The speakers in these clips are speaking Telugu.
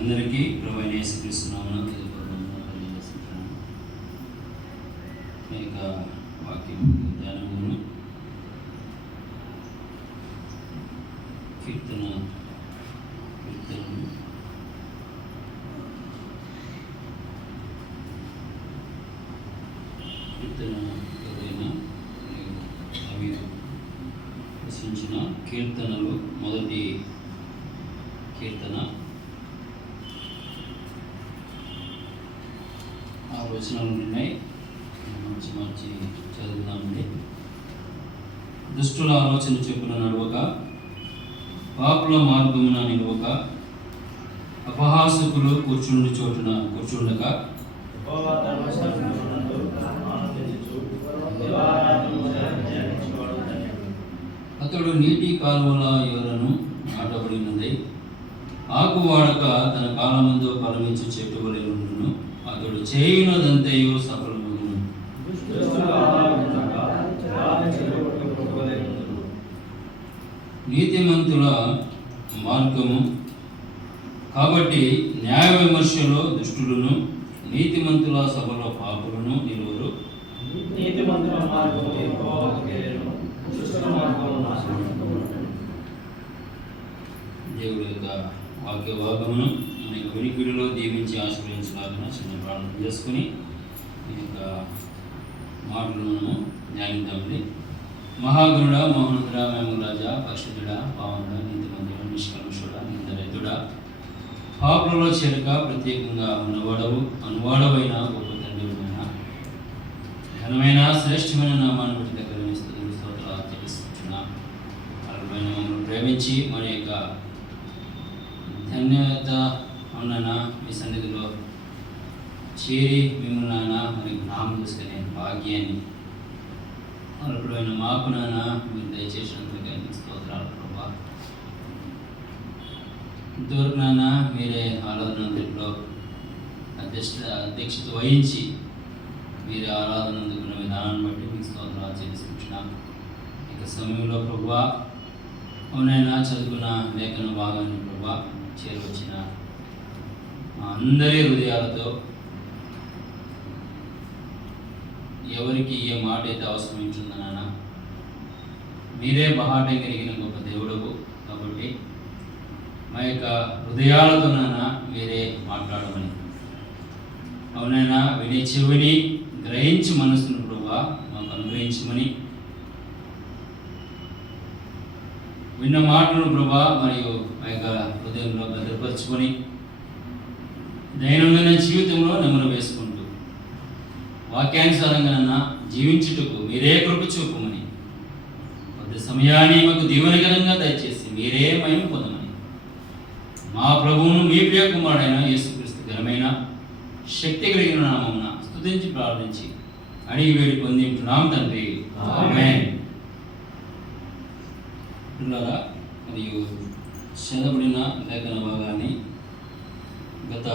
అందరికీ ప్రభువైన యేసుక్రీస్తు నామమున తెలియజేస్తున్నాను. ఈ యొక్క వాక్యం ధ్యానమును కీర్తన 25 రచించిన కీర్తనలు మొదటి కీర్తన 6 వచనాలు ఉన్నాయి. మార్చి చదువుదామండి. దుష్టుల ఆలోచన చొప్పున నడవక, పాపుల మార్గమున నిలవక, అపహాసకులు కూర్చుండు చోటున కూర్చుండక, అతడు నీటి కాలువల యోరను నాటబడినది, ఆకు వాడక తన కాలమందు ఫలమించు చెట్టు వలె ఉండును. అతడు చేయునదంతయు సఫలమగును. నీతిమంతుల మార్గము కాబట్టి న్యాయ విమర్శలో దుష్టులను, నీతిమంతుల సభలో పాపులను నిలువరు. దేవుడి యొక్క వాక్య భాగమును మన వినికిడిలో దీవించి ఆశీర్వదించలాగిన చిన్న ప్రార్థన చేసుకుని ఈ యొక్క మాటలు మనము ధ్యానిద్దామండి. మహాగురుడ, మోహనుడ, మేమురాజా, పరిశుద్ధుడ, పావనుడ, నీతిమంతుడ, నిష్కల్మషుడ, నిందరహితుడ, పాపులలో చేరక ప్రత్యేకంగా అనువాడవైన గొప్ప తండ్రిమైన ఘనమైన శ్రేష్టమైన నామాన్ని బట్టి దగ్గర స్తోత్రాలు చెల్లిస్తున్నా. అల్పమైన మమ్మల్ని ప్రేమించి మన యొక్క ధన్యత అన్న మీ సన్నిధిలో చేరి మిమ్మల్ని నాన్న మరి జ్ఞాపకం చేసుకునే భాగ్యాన్ని అల్పుడైన మాకు నాన్న మీరు దయచేసినందుకు స్తోత్రాలు ప్రభా. ఇంతవరకు నాన్న మీరే ఆరాధనందులో అధ్యక్షత వహించి మీరే ఆరాధన అందుకున్న విధానాన్ని బట్టి మీకు స్తోత్రాలు చెల్లిస్తున్నాం. ఇక సమయంలో ప్రభా అవునైనా చదువుకున్న లేఖన భాగాన్ని ప్రభా చేరువచ్చిన అందరి హృదయాలతో ఎవరికి ఏ మాట అయితే అవసరమింటుందో నాన్న మీరే బహాటం కలిగిన గొప్ప దేవుడవు కాబట్టి మా యొక్క హృదయాలతో నాన్న మీరే మాట్లాడమని, అవునైనా వినే చెవిని గ్రహించి మనసును ప్రభా మాకు అనుగ్రహించమని, విన్న మాటలను ప్రభా మరియు మా యొక్క హృదయంలో భద్రపరుచుకొని దైనందిన జీవితంలో నెమరు వేసుకుంటూ వాక్యానుసారంగా జీవించుటకు మీరే కృప చూపమని, కొద్ది సమయాన్ని మాకు దీవెనకరంగా దయచేసి మీరే మహిమ పొందమని మా ప్రభువును మీ ప్రియ కుమారుడైన యేసుక్రీస్తు ఘనమైన శక్తి కలిగిన నామమున స్తుతించి ప్రార్థించి అడిగి వేడి పొందింటున్నాం తండ్రి, ఆమేన్. మరియు చదవబడిన లేఖన భాగాన్ని గత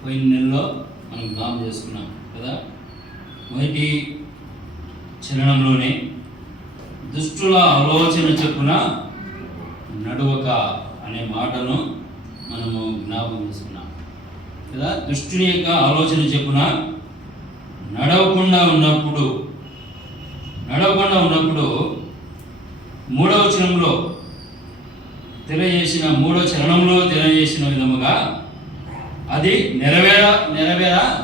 పోయిన నెలలో మనం జ్ఞాపకం చేసుకున్నాం కదా. మొదటి చరణంలోనే దుష్టుల ఆలోచన చొప్పున నడవక అనే మాటను మనము జ్ఞాపకం చేసుకున్నాం కదా. దుష్టుని యొక్క ఆలోచన చొప్పున నడవకుండా ఉన్నప్పుడు మూడవ చరణంలో తెలియజేసిన విధముగా అది నెరవేర్చబడుతుంది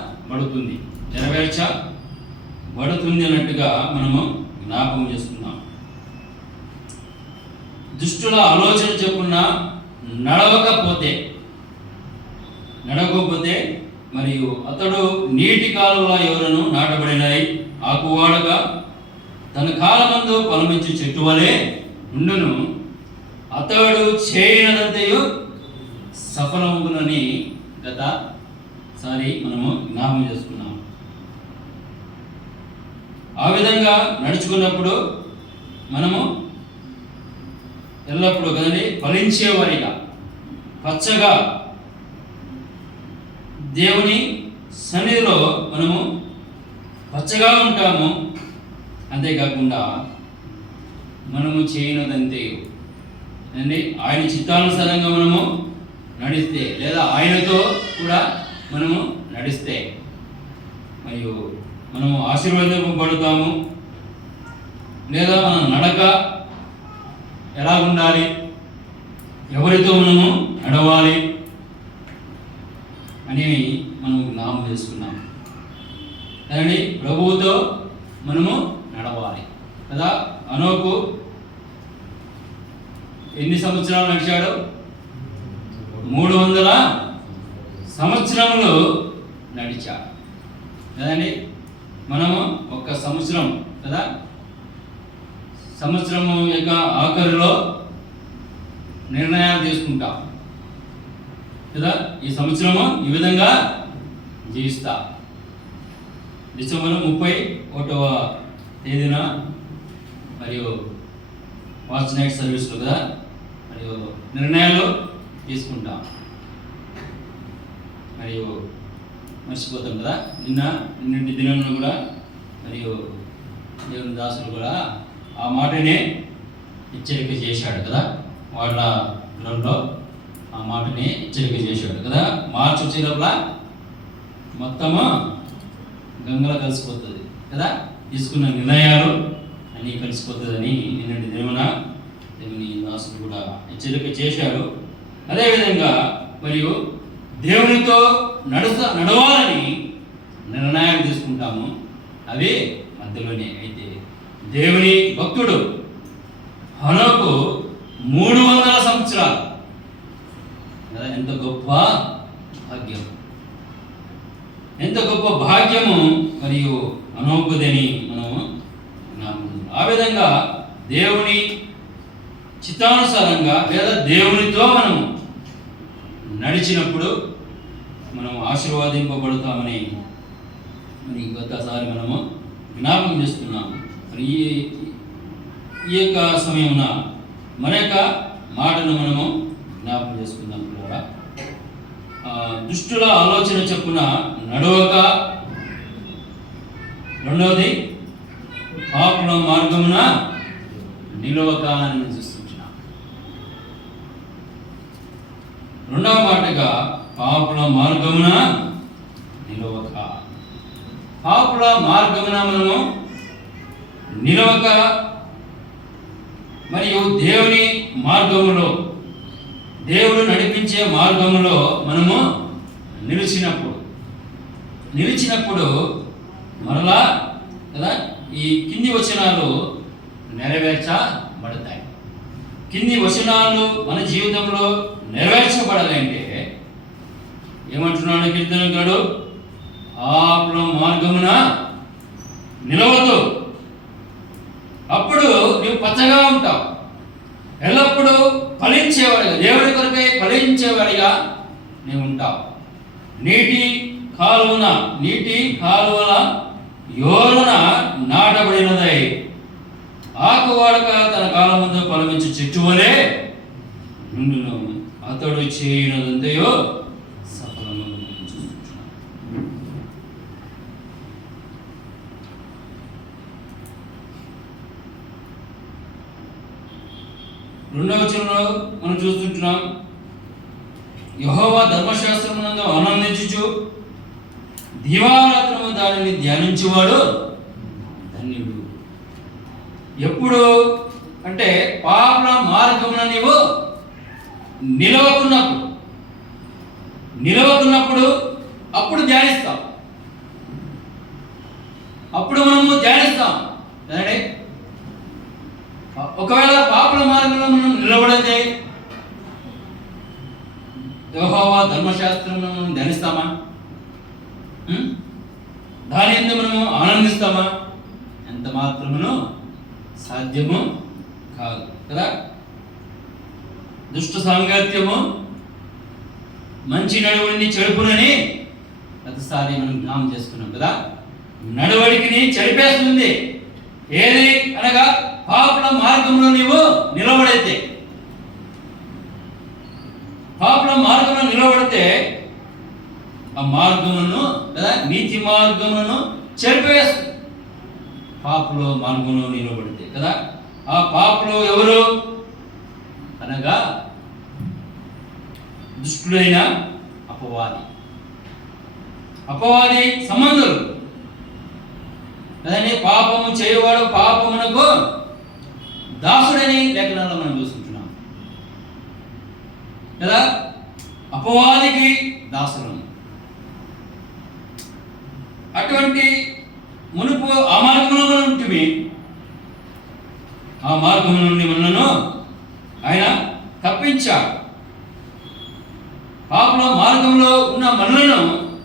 అన్నట్టుగా మనము జ్ఞాపకం చేసుకున్నాం. దుష్టుల ఆలోచన చెప్పున నడవకపోతే మరియు అతడు నీటి కాలువల యోరను నాటబడినది, ఆకువాడగా తన కాలమందు ఫలమించు చెట్టు వలె ఉండును. అతడు చేయనదంతయు సఫలమగునని గతసారి మనము జ్ఞాపకం చేసుకున్నాం. ఆ విధంగా నడుచుకున్నప్పుడు మనము ఎల్లప్పుడూ కదండి ఫలించేవారిగా పచ్చగా దేవుని సన్నిధిలో మనము పచ్చగా ఉంటాము. అంతేకాకుండా మనము చేయనదంతే ఆయన చిత్తానుసారంగా మనము ఆయనతో కూడా మనము నడిస్తే మరియు మనము ఆశీర్వదింపబడతాము. లేదా మన నడక ఎలా ఉండాలి, ఎవరితో మనము నడవాలి అని మనం జ్ఞాపకం చేసుకున్నాం. కానీ ప్రభువుతో మనము నడవాలి కదా. హనోకు ఎన్ని సంవత్సరాలు నడిచాడు? 300 సంవత్సరములు నడిచాడు కదండి. మనము ఒక్క సంవత్సరం కదా, సంవత్సరము యొక్క ఆఖరిలో నిర్ణయాలు తీసుకుంటాం కదా. ఈ సంవత్సరము ఈ విధంగా జీవిస్తా. డిసెంబర్ 31వ తేదీన మరియు వాచ్ నైట్ సర్వీస్లో కదా మరియు నిర్ణయాలు తీసుకుంటాం. మరియు మర్చిపోతాం కదా. నిన్నటి దినంలో కూడా మరియు దేవుని దాసులు కూడా ఆ మాటనే హెచ్చరిక చేశాడు కదా. వాళ్ళ గ్రంథంలో ఆ మాటని హెచ్చరిక చేశాడు కదా. మార్చి వచ్చేటప్పుడు మొత్తము గంగలో కలిసిపోతుంది కదా. తీసుకున్న నిర్ణయాలు అన్నీ కలిసిపోతుందని నిన్నటి దినమున దేవుని దాసులు కూడా హెచ్చరిక చేశారు. అదేవిధంగా మరియు దేవునితో నడవాలని నిర్ణయాలు తీసుకుంటాము, అవి మధ్యలోనే. అయితే దేవుని భక్తుడు హనోకు 300 సంవత్సరాలు కదా. ఎంత గొప్ప భాగ్యం, ఎంత గొప్ప భాగ్యము మరియు హనోకుదని మనము ఆ విధంగా దేవుని చిత్తానుసారంగా లేదా దేవునితో మనము నడిచినప్పుడు మనం ఆశీర్వాదింపబడతామని మరి గతసారి మనము జ్ఞాపకం చేస్తున్నాము. మరి ఈ యొక్క సమయమున మన యొక్క మాటను మనము జ్ఞాపకం చేసుకుందాం కూడా. దుష్టుల ఆలోచన చొప్పున నడవక, రెండవది పాపుల మార్గమున నిలవక అని చూస్తున్నాం. రెండవ మాటగా పాపుల మార్గమున నిలవక. పాపుల మార్గమున మనము నిలవక మరియు దేవుని మార్గములో, దేవుడు నడిపించే మార్గములో మనము నిలిచినప్పుడు మరలా కదా ఈ కింది వచనాలు నెరవేర్చబడతాయి. కింది వచనాలు మన జీవితంలో నెరవేర్చబడాలంటే ఏమంటున్నాడు కీర్తనకారుడు? పాపుల మార్గమున నిలవదు. అప్పుడు నువ్వు పచ్చగా ఉంటావు, ఎల్లప్పుడూ ఫలించేవాడిగా, దేవుడి కొరకై ఫలించేవాడిగా నీవు ఉంటావు. నీటి కాలువల యోరున నాటబడినదై ఆకువాడక తన కాలం ముందు ఫలమించు చెట్టు వలె నుండును, అతడు చేయనదంతయో సఫలము. రెండవ వచనంలో మనం చూస్తుంటున్నాం, యెహోవా ధర్మశాస్త్రమునందు ఆనందించుచు దివారాత్రము దానిని ధ్యానించువాడు ధన్యుడు. ఎప్పుడు అంటే పాపుల మార్గమున నీవు నిలవకున్నప్పుడు అప్పుడు ధ్యానిస్తాం. అప్పుడు మనము ధ్యానిస్తాం. అంటే ఒకవేళ పాపుల మార్గంలో మనం నిలబడితే యెహోవా ధర్మశాస్త్రమును మనం ధ్యానిస్తామా? దాని యందు మనము ఆనందిస్తామా? ఎంత మాత్రమును సాధ్యము కాదు కదా. దుష్ట సాంగత్యము మంచి నడవడిని చెడుపునని ప్రతిసారి మనం జ్ఞాపకం చేసుకున్నాం కదా. నడవడికిని చెడిపేస్తుంది. ఏది అనగా పాపుల మార్గంలో నీవు నిలబడితే, పాపుల మార్గంలో నిలబడితే ఆ మార్గమును కదా నీతి మార్గమును చెరిపేస్తుంది. పాపుల మార్గంలో నిలబడితే కదా. ఆ పాపులు ఎవరు అనగా దుష్టుడైన అపవాది సంబంధులు కదండి. పాపము చేయవాడు పాపమునకు దాసుడని లేఖనాల్లో మనం చూసుకుంటున్నాం కదా. అపవాదికి దాసులను. అటువంటి మునుపు ఆ మార్గంలో ఉంటుంది. ఆ మార్గం నుండి మనలను ఆయన తప్పించాడు. పాపల మార్గంలో ఉన్న మనలను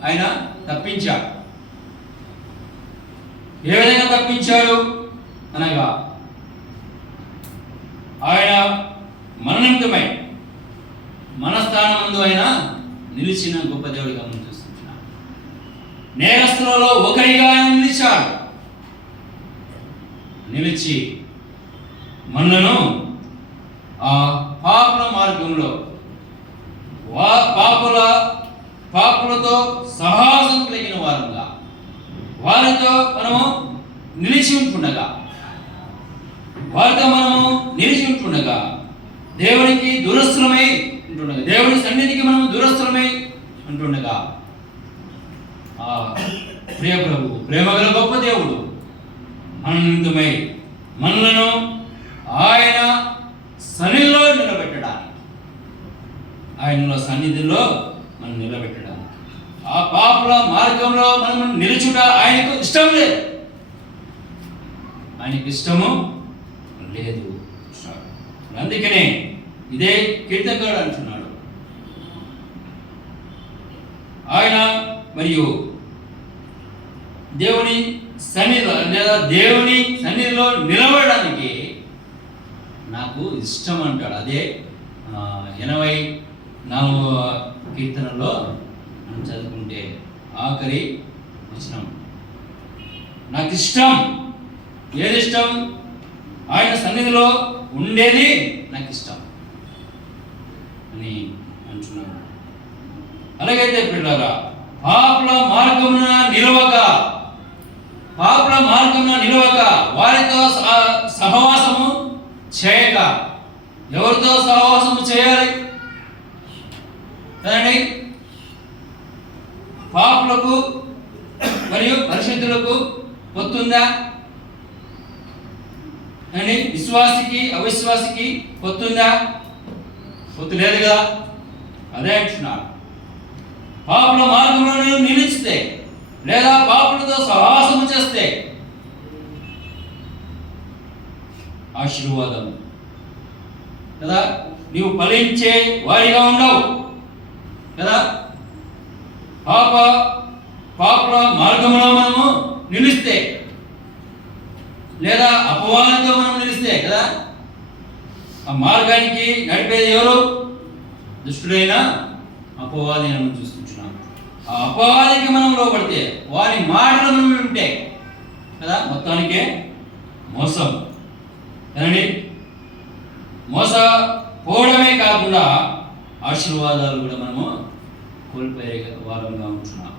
ఆయన తప్పించాడు. ఏ విధంగా తప్పించాడు అనగా ఆయన మన నిమిత్తమై మన స్థానమందు ఆయన నిలిచిన గొప్ప దేవుడిగా మనం చూస్తున్నాం. నేరస్తులలో ఒకరిగా ఆయన నిలిచి మనలను ఆ పాపుల మార్గంలో పాపులతో సహాసం కలిగిన వారుగా వారితో మనము నిలిచి ఉంటుండగా దేవునికి దురస్థులమై ఉంటుండగా, దేవుని సన్నిధికి మనము దురస్థులమై ఉంటుండగా ఆ ప్రియ ప్రభు, ప్రేమగల గొప్ప దేవుడు మన నిమిత్తమై మనలను ఆయన సన్నిధిలో నిలబెట్టడానికి, ఆయనలో సన్నిధిలో మనం నిలబెట్టడానికి, ఆ పాపుల మార్గంలో మనం నిలుచుట ఆయనకు ఇష్టం లేదు. ఆయనకి ఇష్టము లేదు. అందుకనే ఇదే కీర్తనకారుడు అంటున్నాడు, ఆయన మరియు దేవుని సన్నిధిలో లేదా దేవుని సన్నిధిలో నిలబడడానికి నాకు ఇష్టం అంటాడు. అదే 84వ కీర్తనలో మనం చదువుకుంటే ఆఖరి వచనం, నాకు ఇష్టం. ఏది ఇష్టం? ఆయన సన్నిధిలో ఉండేది నాకు ఇష్టం అని అంటున్నాను. అలాగైతే పిల్లరా, పాపుల మార్గమున నిలవక వారితో సహవాసము చేయక. ఎవరితో సహవాసము చేయాలి కదండి? పాపులకు మరియు పరిశుద్ధులకు పొత్తుందా అని? విశ్వాసికి అవిశ్వాసికి పొత్తుందా? పొత్తు లేదు కదా. అదే అంటున్నాడు, పాపుల మార్గంలో నిలిచితే లేదా పాపులతో సహవాసము చేస్తే ఆశీర్వాదం కదా. నీవు ఫలించే వారిగా ఉండవు కదా. పాపుల మార్గంలో మనము నిలిస్తే లేదా అపవాదంతో మనం నిలిస్తే కదా, ఆ మార్గానికి నడిపేది ఎవరు? దుష్టుడైన అపవాది అని మనం చూసుకుంటున్నాం. ఆ అపవాదికి మనం లోపడితే, వారి మాటలు మనం వింటే కదా, మొత్తానికే మోసం కదండి. మోసపోవడమే కాకుండా ఆశీర్వాదాలు కూడా మనము కోల్పోయే వారంగా ఉంటున్నాం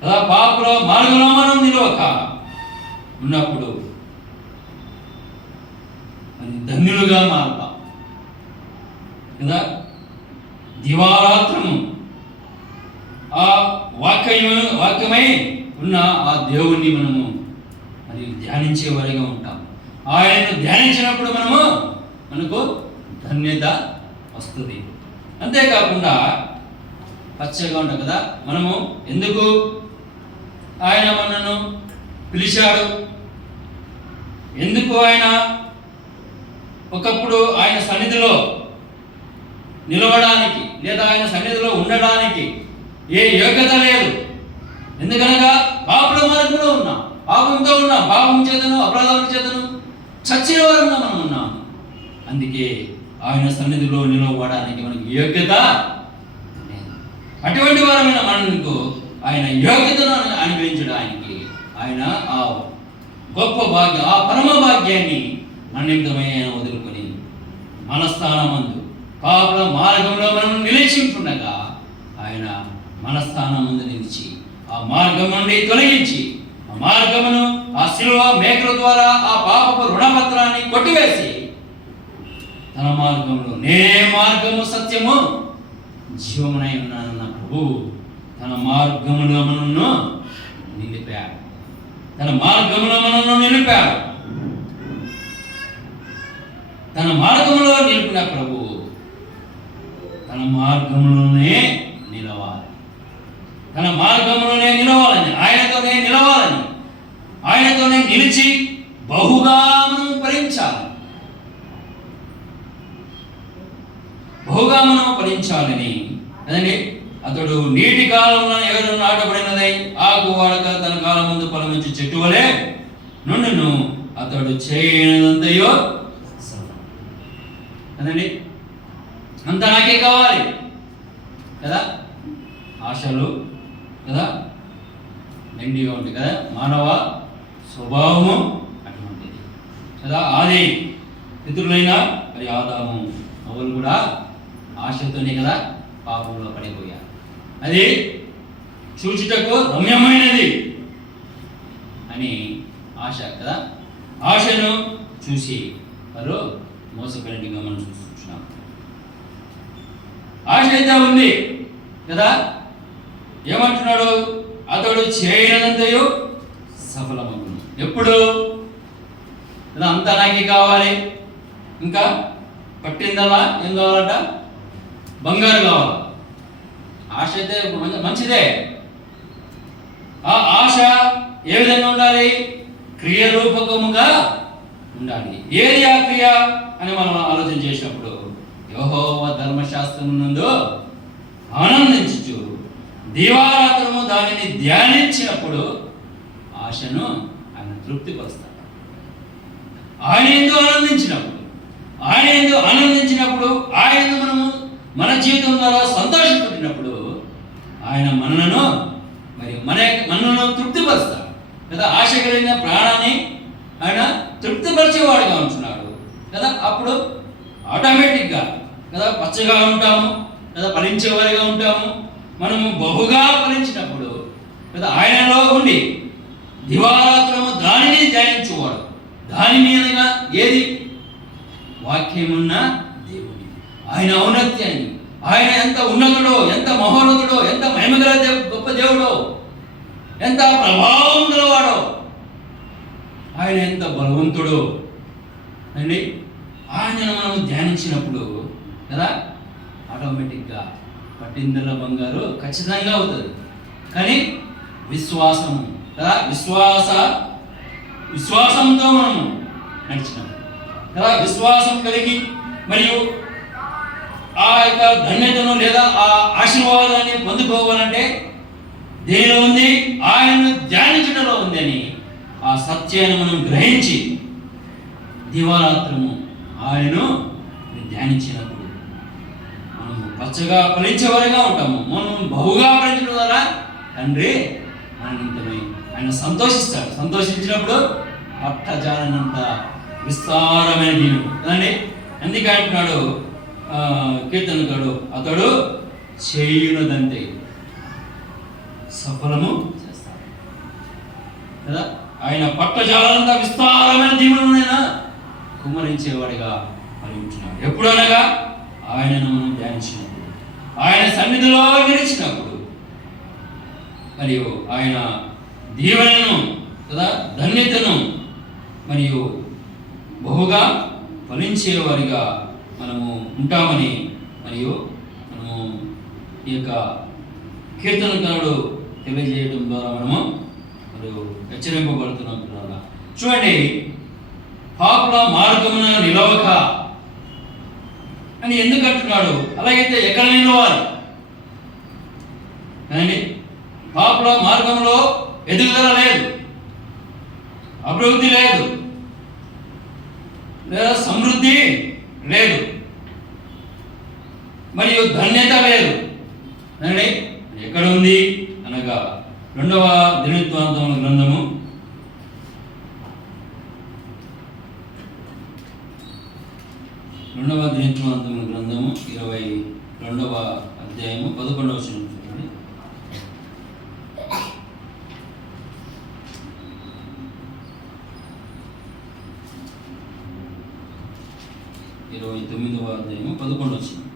కదా. పాపుల మార్గంలో మనం నిలవక ఉన్నప్పుడు ధన్యులుగా మారుతాం కదా. దివారాత్రము ఆ వాక్యమై ఉన్న ఆ దేవుణ్ణి మనము మరి ధ్యానించే వారిగా ఉంటాం. ఆయనను ధ్యానించినప్పుడు మనకు ధన్యత వస్తుంది. అంతేకాకుండా పచ్చగా ఉంటాం కదా. మనము ఎందుకు ఆయన మనను పిలిచాడు, ఎందుకు ఆయన ఒకప్పుడు ఆయన సన్నిధిలో నిలవడానికి లేదా ఆయన సన్నిధిలో ఉండడానికి ఏ యోగ్యత లేదు. ఎందుకనగా పాపుల మార్గంలో ఉన్నాం, పాపంతో ఉన్నాం, పాపం చేతను అపరాధం చేతను చచ్చిన వారంగా మనం ఉన్నాం. అందుకే ఆయన సన్నిధిలో నిలవడానికి మనకు యోగ్యత లేదు. అటువంటి వారమైన మనకు ఆయన యోగ్యతను అనుగ్రహించడానికి ఆయన ఆ గొప్ప భాగ్యం, ఆ పరమ భాగ్యాన్ని మన నిమిత్తమై ఆయన వదులుకొని మన స్థానమందు పాపుల మార్గంలో మనం నిలిచి ఉంటుండగా ఆయన మన స్థానమందు నిలిచి ఆ మార్గం నుండి తొలగించి ఆ మార్గమును ఆ శిలువ మేకల ద్వారా ఆ పాపపు రుణపత్రాన్ని కొట్టివేసి తన మార్గంలో నేనే మార్గము సత్యము జీవమునై ఉన్నానన్న ప్రభువు తన మార్గములో మనను నిలిపాడు. తన మార్గంలో మనను నిలిపాడు. తన మార్గంలో నిలిపిన ప్రభువు తన మార్గంలోనే నిలవాలి. తన మార్గంలోనే నిలవాలని, ఆయనతోనే నిలవాలని, ఆయనతోనే నిలిచి బహుగా మనం ఫలించాలి. బహుగా మనం ఫలించాలని అదండి. అతడు నీటి కాలంలో ఎవరు నాటబడినదై ఆకు వాడక తన కాలం ముందు ఫలమించి చెట్టు వలె నుండును. అతడు చేయనంతయో అదండి. అంత నాకే కావాలి కదా. ఆశలు కదా మెండిగా ఉంటుంది కదా. మానవ స్వభావము అటువంటిది కదా. ఆది పితరులైన మరి ఆదాము అవలు కూడా ఆశతోనే కదా పాపంలో పడిపోయారు. అది చూచుటకు రమ్యమైనది అని ఆశ కదా. ఆశను చూసి వారు మోసపోయినట్టుగా మనం చూస్తున్నాం. ఆశ అయితే ఉంది కదా. ఏమంటున్నాడు? అతడు చేయనంతయు సఫలమగును. ఎప్పుడు కదా అంతా నాకే కావాలి. ఇంకా పట్టిందల్లా ఏం కావాలంట? బంగారు కావాలి. ఆశ అయితే మంచిదే. ఆ ఆశ ఏ విధంగా ఉండాలి? క్రియరూపకముగా ఉండాలి. ఏది ఆ క్రియ అని మనం ఆలోచన చేసినప్పుడు యెహోవా ధర్మశాస్త్రం నందు ఆనందించు దివారాత్రము దానిని ధ్యానించినప్పుడు ఆశను ఆయన తృప్తిపరుస్తాడు. ఆయన ఎందు ఆనందించినప్పుడు ఆయన మనము మన జీవితం ద్వారా సంతోషపడినప్పుడు ఆయన మనలను మనను తృప్తిపరుస్తాడు కదా. ఆశ కలిగిన ప్రాణాన్ని ఆయన తృప్తిపరిచేవాడుగా ఉంటున్నాడు కదా. అప్పుడు ఆటోమేటిక్గా కదా పచ్చగా ఉంటాము కదా, ఫలించేవారిగా ఉంటాము. మనము బహుగా ఫలించినప్పుడు కదా ఆయనలో ఉండి దివారాత్రము దానిని ధ్యానించేవాడు. దాని మీదగా ఏది? వాక్యమున్న దేవుని, ఆయన ఔన్నత్యాన్ని, ఆయన ఎంత ఉన్నతుడో, ఎంత మహోన్నతుడో, ఎంత మహిమగల గొప్ప దేవుడో, ఎంత ప్రభావం గలవాడో, ఆయన ఎంత బలవంతుడో అండి. ఆయనను మనం ధ్యానించినప్పుడు కదా ఆటోమేటిక్గా పట్టిందల బంగారు ఖచ్చితంగా అవుతుంది. కానీ విశ్వాసము కదా, విశ్వాసంతో మనము నడిచినాము కదా. విశ్వాసం కలిగి మరియు ఆ యొక్క ధన్యతను లేదా ఆ ఆశీర్వాదాన్ని పొందుకోవాలంటే దేనిలో ఉంది? ఆయనను ధ్యానించడంలో ఉంది అని ఆ సత్యాన్ని మనం గ్రహించి దివారాత్రము ఆయనను ధ్యానించినప్పుడు మనము పచ్చగా ఫలించేవారిగా ఉంటాము. మనం బహుగా ఫలించడం ద్వారా తండ్రి మన నిమిత్తమై ఆయన సంతోషిస్తాడు. సంతోషించినప్పుడు పట్టజాలనంత విస్తారమైన దీనుడు కదండి. అందుకే అంటున్నాడు కీర్తనకాడు, అతడు చేయునదంతే సఫలము చేస్తాడు కదా. ఆయన పట్టజాలంతా విస్తారమైన దీవులనైనా కుమ్మరించేవాడిగా మరి ఉంటున్నాడు. ఎప్పుడనగా ఆయనను మనం ధ్యానించినప్పుడు, ఆయన సన్నిధిలో నిలిచినప్పుడు, మరియు ఆయన దీవెనను కదా ధన్యతను మరియు బహుగా ఫలించేవారిగా మనము ఉంటామని మరియు మనము ఈ యొక్క కీర్తనకారుడు తెలియజేయడం ద్వారా మనము మరియు హెచ్చరింపబడుతున్నాం. చూడండి, పాపుల మార్గమున నిలవక అని ఎందుకు అంటున్నాడు? అలాగైతే ఎక్కడ నిలవాలి అండి? పాపుల మార్గంలో ఎదుగుదల లేదు, అభివృద్ధి లేదు, లేదా సమృద్ధి లేదు, మరియు ధన్యత లేదు అండి. ఎక్కడ ఉంది అనగా 2వ దినవృత్తాంతముల గ్రంథము 22వ అధ్యాయము 11వ వచనం చూడండి. అధ్యాయము 11వ వచనం.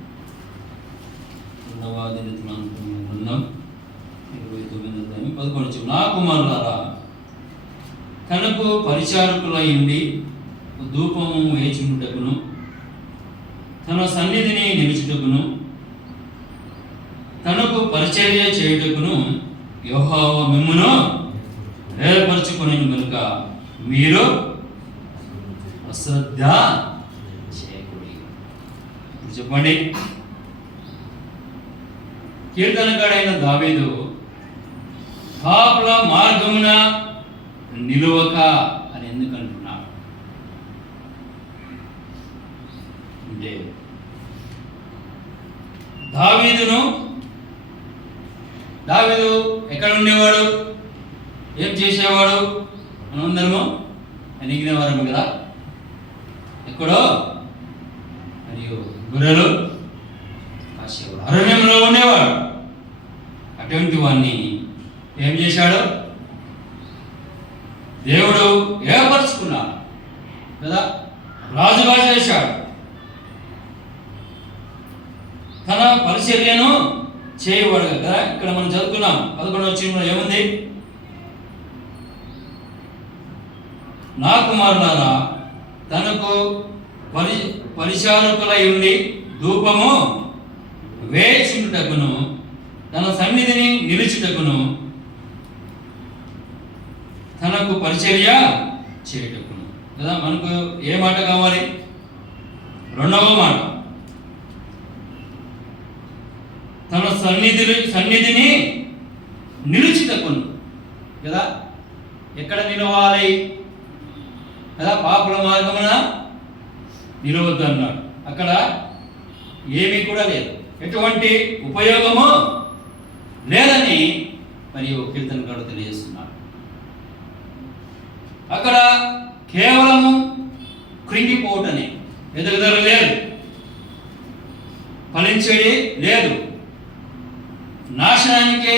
2వ గ్రంథం 29:11. నా కుమారులారా, తనకు పరిచారకులై ఉండి ధూపము వేచుటకును తన సన్నిధిని నిలుచుటకును తనకు పరిచర్య చేయుటకును యెహోవా మిమ్మును ఏర్పరచుకొనెను గనుక మీరు అశ్రద్ధ చేయకూడదు. ఇప్పుడు చెప్పండి, కీర్తనకాడైన దావీదు పాపుల మార్గమున నిలువక అని ఎందుకు అంటున్నాడు అంటే, దావీదు ఎక్కడ ఉండేవాడు, ఏం చేసేవాడు? మనందరము ఎనిగిన వారము కదా. ఎక్కడో మరియు గొర్రెలు కాసేవాడు, అరణ్యంలో ఉండేవాడు. అటువంటి వాడిని ఏం చేశాడు? దేవుడు ఏర్పరచుకున్నాడు కదా, రాజుగా చేశాడు. తన పరిచర్యను చేయవాడు కదా. ఇక్కడ మనం చదువుకున్నాం 11వ వచనంలో ఏముంది? నా కుమారులారా, తనకు పరిచారకులై ఉండి ధూపము వేచుటకును తన సన్నిధిని నిలుచుటకును తనకు పరిచర్య చేయుటకును కదా. మనకు ఏ మాట కావాలి? రెండవ మాట, తన సన్నిధిని నిలుచుటకును కదా. ఎక్కడ నిలవాలి కదా? పాపుల మార్గమున నిలవద్దు అన్నాడు. అక్కడ ఏమీ కూడా లేదు, ఎటువంటి ఉపయోగము లేదని మరియు కీర్తనకారుడు తెలియజేస్తున్నాడు. అక్కడ కేవలము కృంగిపోవటనే, ఎదుగుదల లేదు, ఫలించేది లేదు, నాశనానికే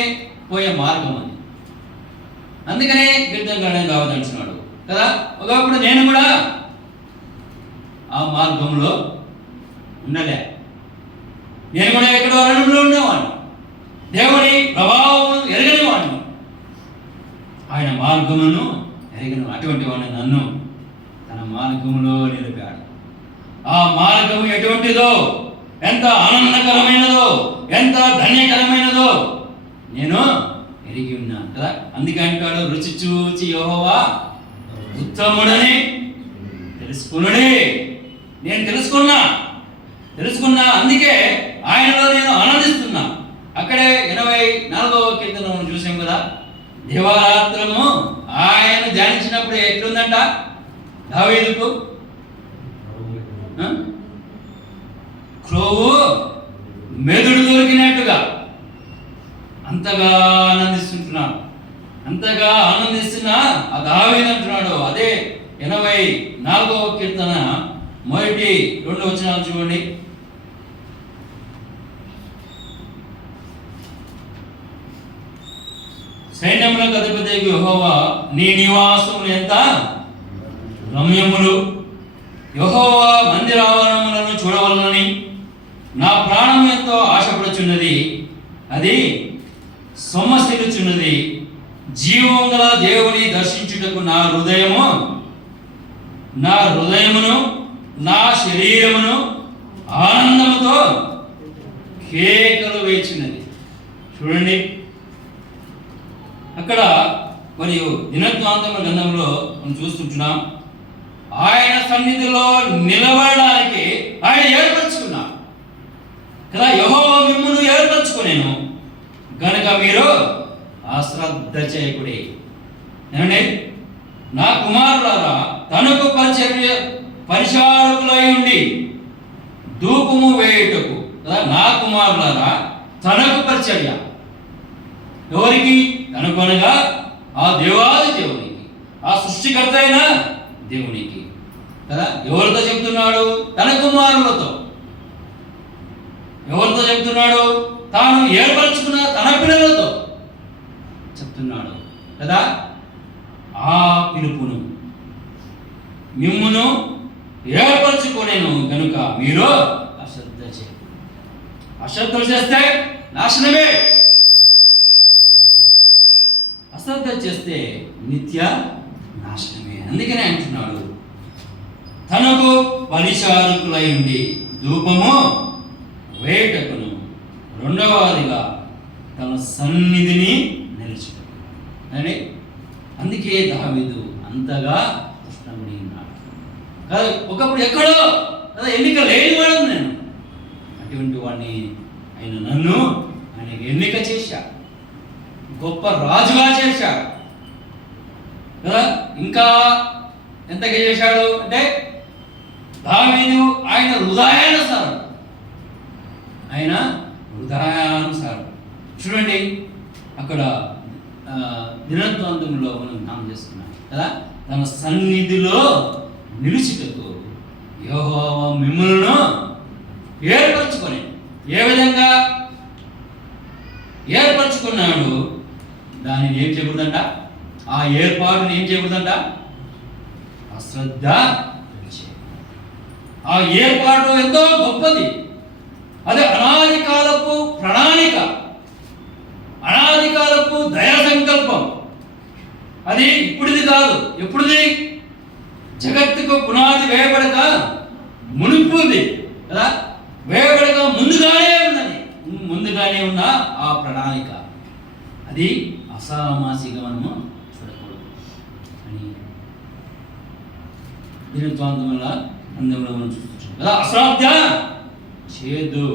పోయే మార్గం అని. అందుకనే కీర్తనకారుడు కావదంటున్నాడు కదా. ఒకప్పుడు నేను కూడా ఆ మార్గంలో ఉండలే, నేను కూడా ఎక్కడో అరణ్యంలో ఉండేవాడిని, దేవుని ప్రభావం ఎరగని వాడిని, ఆయన మార్గమును ఎరగిన అటువంటి వాడిని నన్ను తన మార్గంలో నిలిపాడు. ఆ మార్గం ఎటువంటిదో, ఎంత ఆనందకరమైనదో, ఎంత ధన్యకరమైనదో నేను ఎరిగి ఉన్నాను కదా. అందుకే అంటాడు, రుచి చూచి యెహోవా ఉత్తముడని తెలుసుకునుడి. నేను తెలుసుకున్నా, అందుకే ఆయనలో నేను ఆనందిస్తున్నా. అక్కడే 84వ కీర్తన మనం చూసాం కదా. దివారాత్రము ఆయన ధ్యానించినప్పుడు ఎట్లుందంట దావీదుకు? క్రోవు మెదుడు దొరికినట్టుగా అంతగా ఆనందిస్తున్నా ఆ దావీదు అంటున్నాడు. అదే 84వ కీర్తన 1-2 వచనాలు చూడండి. సైన్యములకు అధిపతియగు యెహోవా, నీ నివాసములు ఎంత రమ్యములు. యెహోవా మందిరావరణములను చూడవలనని నా ప్రాణం ఎంతో ఆశపడుచున్నది. అది సొమ్మసిల్లుచున్నది. జీవం గల దేవుని దర్శించుటకు నా హృదయమును నా శరీరమును ఆనందముతో కేకలు వేచినది. చూడండి, అక్కడ మరియు దినవృత్తాంతముల గ్రంథంలో మనం చూస్తుంటున్నాం. ఆయన సన్నిధిలో నిలబడడానికి ఆయన ఏర్పరచుకున్నాడు కదా. యెహోవా మిమ్మును ఏర్పరచుకునేను గనుక మీరు అశ్రద్ధ చేయకుడి. ఏమండి, నా కుమారులారా, తనకు పరిచారకులై ఉండి ధూపము వేయుటకు కదా. నా కుమారులారా, తనకు పరిచర్య ఎవరికి? తనకు అనగా ఆ దేవాది దేవునికి, ఆ సృష్టికర్త అయిన దేవునికి కదా. ఎవరితో చెప్తున్నాడు? తన కుమారులతో. ఎవరితో చెప్తున్నాడు? తాను ఏర్పరచుకున్న తన పిల్లలతో చెప్తున్నాడు కదా. ఆ పిలుపును మిమ్మును ఏర్పరచుకోలేను గనుక మీరు అశ్రద్ధ చేస్తే నాశనమే. అశ్రద్ధ చేస్తే నిత్య నాశనమే. అందుకనే అంటున్నాడు, తనకు పరిచారకులై ఉండి ధూపము వేటకును రెండవదిగా తన సన్నిధిని నిలిచి అని. అందుకే దావీదు అంతగా కష్టపడి ఉన్నాడు కదా. ఒకప్పుడు ఎక్కడో కదా ఎన్నిక లేనివాడు నేను, అటువంటి వాడిని ఆయనకి ఎన్నిక చేశాడు, గొప్ప రాజుగా చేశాడు కదా. ఇంకా ఎంతగా చేశాడు అంటే దావీదు ఆయన హృదయానుసారం చూడండి. అక్కడ దినవృత్తాంతంలో మనం జ్ఞాపకం చేసుకున్నాం కదా, తన సన్నిధిలో నిలుచుటకు యెహోవా మిమ్ములను ఏర్పరచుకొని, ఏ విధంగా ఏర్పరచుకున్నాడు దానిని ఏం చేయకూడదంట, ఆ ఏర్పాటుని ఏం చేయకూడదంట, అశ్రద్ధ. ఆ ఏర్పాటు ఎంతో గొప్పది. అదే అనాది కాలపు ప్రణాళిక, అనాది కాలపు దయా సంకల్పం. అది ఇప్పుడుది కాదు, ఎప్పుడుది? జగత్తుకు పునాది వేయబడక మునుపుది కదా, వేయబడక ముందుగానే ఉన్న ఆ ప్రణాళిక. అది అసామాసిగా మనము చూడకూడదు అని దినవృత్తాంతంలో అందంలో మనం చూస్తున్నాం కదా. అశ్రద్ధ చేయొద్దు.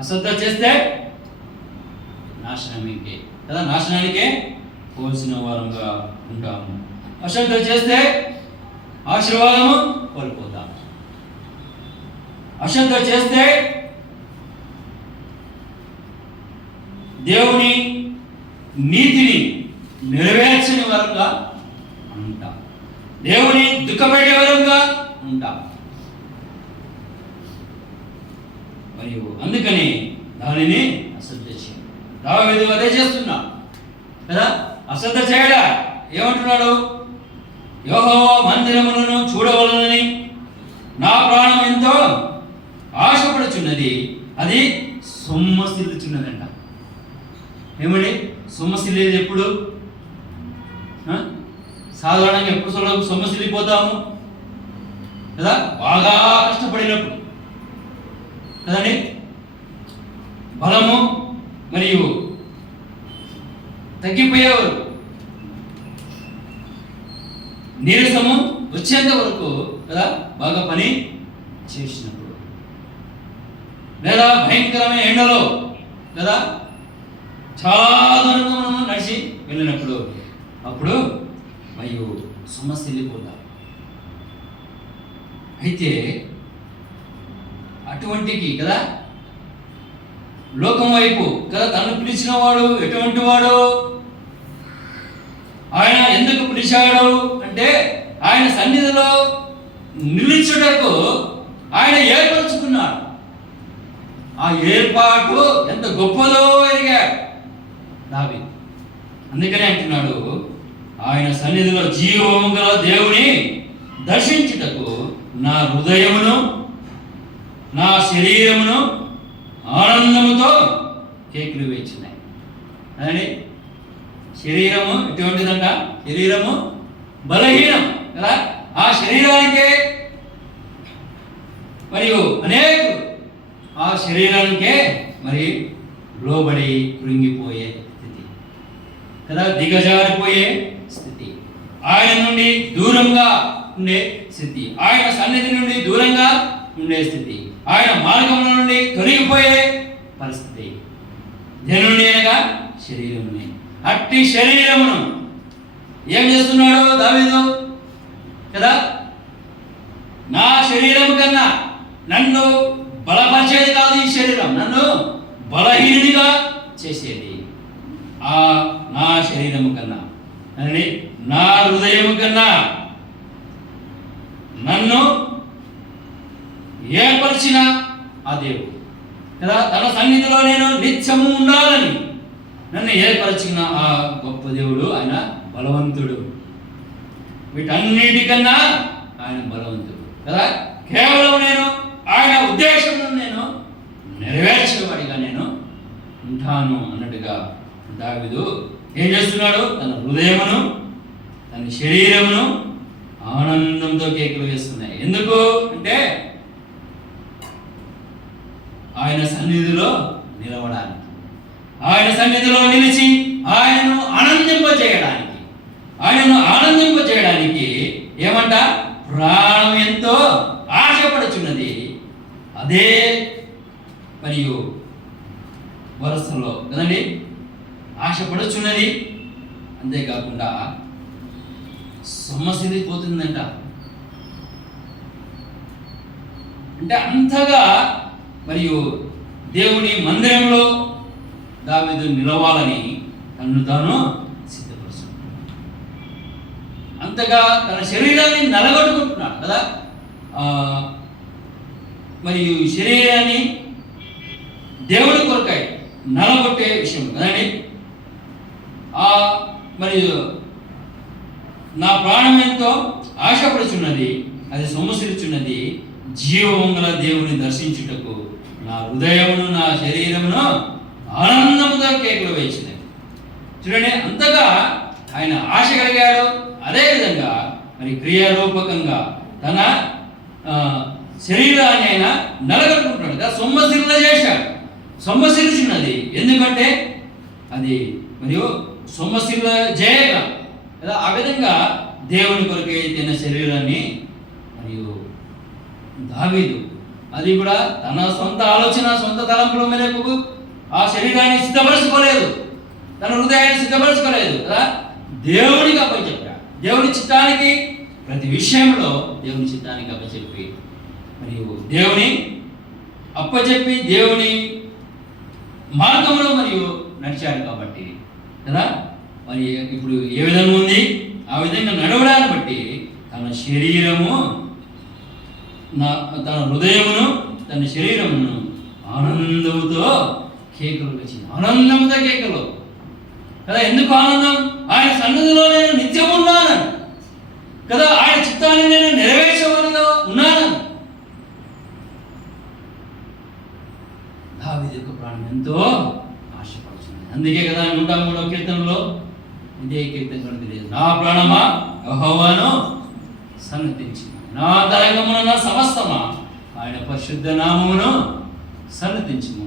అశ్రద్ధ చేస్తే నాశనానికే కదా, నాశనానికే పోల్చిన వారంగా ఉంటాము. అశ్రద్ధ చేస్తే ఆశీర్వాదము కోల్పోతాము. అశ్రద్ధ చేస్తే దేవుని నీతిని నెరవేర్చని వరంగా ఉంటాం, దేవుని దుఃఖపెట్టే వరంగా ఉంటాం. మరియు అందుకని దానిని అశ్రద్ధ చేయాలి. దావీదు అదే చేస్తున్నా కదా. అశ్రద్ధ చేయడా ఏమంటున్నాడు? యెహోవా మందిరములను చూడవలనని నా ప్రాణం ఎంతో ఆశపడుచున్నది, అది సొమ్మసిల్లుచున్నదంట. ఏమండి సొమ్మసిల్లేది ఎప్పుడు? సాధారణంగా ఎప్పుడు సొమ్మసిల్లిపోతాము కదా, బాగా కష్టపడినప్పుడు కదండి. బలము మరియు తగ్గిపోయేవారు, నీరసము వచ్చేంత వరకు కదా బాగా పని చేసినప్పుడు, లేదా భయంకరమైన ఎండలో కదా చాలా దూరంగా మనం నడిచి వెళ్ళినప్పుడు, అప్పుడు మరియు సమస్య వెళ్ళిపోతాం. అయితే అటువంటికి కదా లోకం వైపు కదా తను పిలిచిన వాడు ఎటువంటి వాడు? ఆయన ఎందుకు పిలిచాడు అంటే ఆయన సన్నిధిలో నిలుచుటకు ఆయన ఏర్పరచుకున్నాడు. ఆ ఏర్పాటు ఎంత గొప్పదో ఎరిగాడు దావీదు. అందుకనే అంటున్నాడు, ఆయన సన్నిధిలో జీవము గల దేవుని దర్శించుటకు నా హృదయమును నా శరీరమును ఆనందముతో కేకులు వేస్తున్నాయి అని. శరీరము ఎటువంటిదంట? శరీరము బలహీనం కదా. ఆ శరీరానికే మరియు అనేకులు ఆ శరీరానికే మరి లోబడి కృంగిపోయే స్థితి కదా, దిగజారిపోయే స్థితి, ఆయన నుండి దూరంగా ఉండే స్థితి, ఆయన సన్నిధి నుండి దూరంగా ఉండే స్థితి, ఆయన మార్గంలో నుండి తొలగిపోయే పరిస్థితి. జనుని అనగా శరీరమునే. అట్టి శరీరమును ఏం చేస్తున్నాడు దావీదు కదా? నా శరీరం కన్నా నన్ను బలపరిచేది కాదు ఈ శరీరం, నన్ను బలహీనుడిగా చేసేది ఆ నా శరీరము కన్నా అని, నా హృదయము కన్నా నన్ను ఏర్పరిచిన ఆ దేవుడు కదా, తన సన్నిధిలో నేను నిత్యము ఉండాలని నన్ను ఏర్పరిచిన ఆ గొప్ప దేవుడు, ఆయన బలవంతుడు. వీటన్నిటికన్నా ఆయన బలవంతుడు కదా. కేవలం నేను ఆయన ఉద్దేశం నేను నెరవేర్చేవాడిగా నేను ఉంటాను అన్నట్టుగా దావీదు ఏం చేస్తున్నాడు? తన హృదయమును తన శరీరమును ఆనందంతో కేకలు వేస్తున్నాయి. ఎందుకు అంటే ఆయన సన్నిధిలో నిలవడానికి, ఆయన సన్నిధిలో నిలిచి ఆయనను ఆనందింపజేయడానికి ఏమంట? ప్రాణం ఎంతో ఆశపడుచున్నది. అదే మరియు వరుసలో కదండి, ఆశపడుచున్నది. అంతేకాకుండా సొమ్మసిల్లిపోతుందంట. అంటే అంతగా మరియు దేవుని మందిరంలో దావీదు నిలవాలని తను తాను సిద్ధపరుచుకున్నాడు. అంతగా తన శరీరాన్ని నలగొట్టుకుంటున్నాడు కదా. మరియు శరీరాన్ని దేవుడి కొరకై నలగొట్టే విషయం కదండి. మరియు నా ప్రాణం ఎంతో ఆశపడుచున్నది, అది సొమ్మసిల్చున్నది, జీవమంగళ దేవుని దర్శించుటకు నా హృదయమును నా శరీరమును ఆనందముతో కేకలు వేయించినది. చూడండి, అంతగా ఆయన ఆశ కలిగాడు. అదేవిధంగా మరి క్రియారూపకంగా తన శరీరాన్ని ఆయన నలగొట్టుకుంటాడు కదా, సొమ్మసిల్ల చేశాడు. సొమ్మసిల్చున్నది ఎందుకంటే అది మరియు సొమ్మసిల్ల చేయగా కదా. ఆ విధంగా దేవుని కొరకే తన శరీరాన్ని మరియు దావీదు అది కూడా తన సొంత ఆలోచన సొంత తలంపుల మేరకు ఆ శరీరాన్ని సిద్ధపరచుకోలేదు, తన హృదయాన్ని సిద్ధపరచుకోలేదు కదా. దేవునికి అప్పచెప్పాడు. దేవుని చిత్తానికి ప్రతి విషయంలో దేవుని చిత్తానికి అప్పచెప్పి మరియు దేవుని అప్పచెప్పి దేవుని మార్గంలో మరియు నడిచాడు కాబట్టి కదా. మరి ఇప్పుడు ఏ విధంగా ఉంది? ఆ విధంగా నడవడాన్ని బట్టి తన శరీరము తన హృదయమును తన శరీరమును ఆనందముతో కేకలు వచ్చింది. ఆనందంతో కేకలు కదా. ఎందుకు ఆనందం? ఆయన సన్నిధిలో నేను నిత్యం ఉన్నాను కదా. ఆయన చిత్తాన్ని నేను నెరవేర్చవలగా ఉన్నాను. దావీదు యొక్క ప్రాణం ఎంతో ఆశపడుతుంది. అందుకే కదా 103వ కీర్తనలో ఇదే కీర్తన తెలియదు, నా ప్రాణమా యెహోవాను సన్నతించి, నా తరంగమున నా సమస్తమా ఆయన పరిశుద్ధ నామమును సన్నతించుము.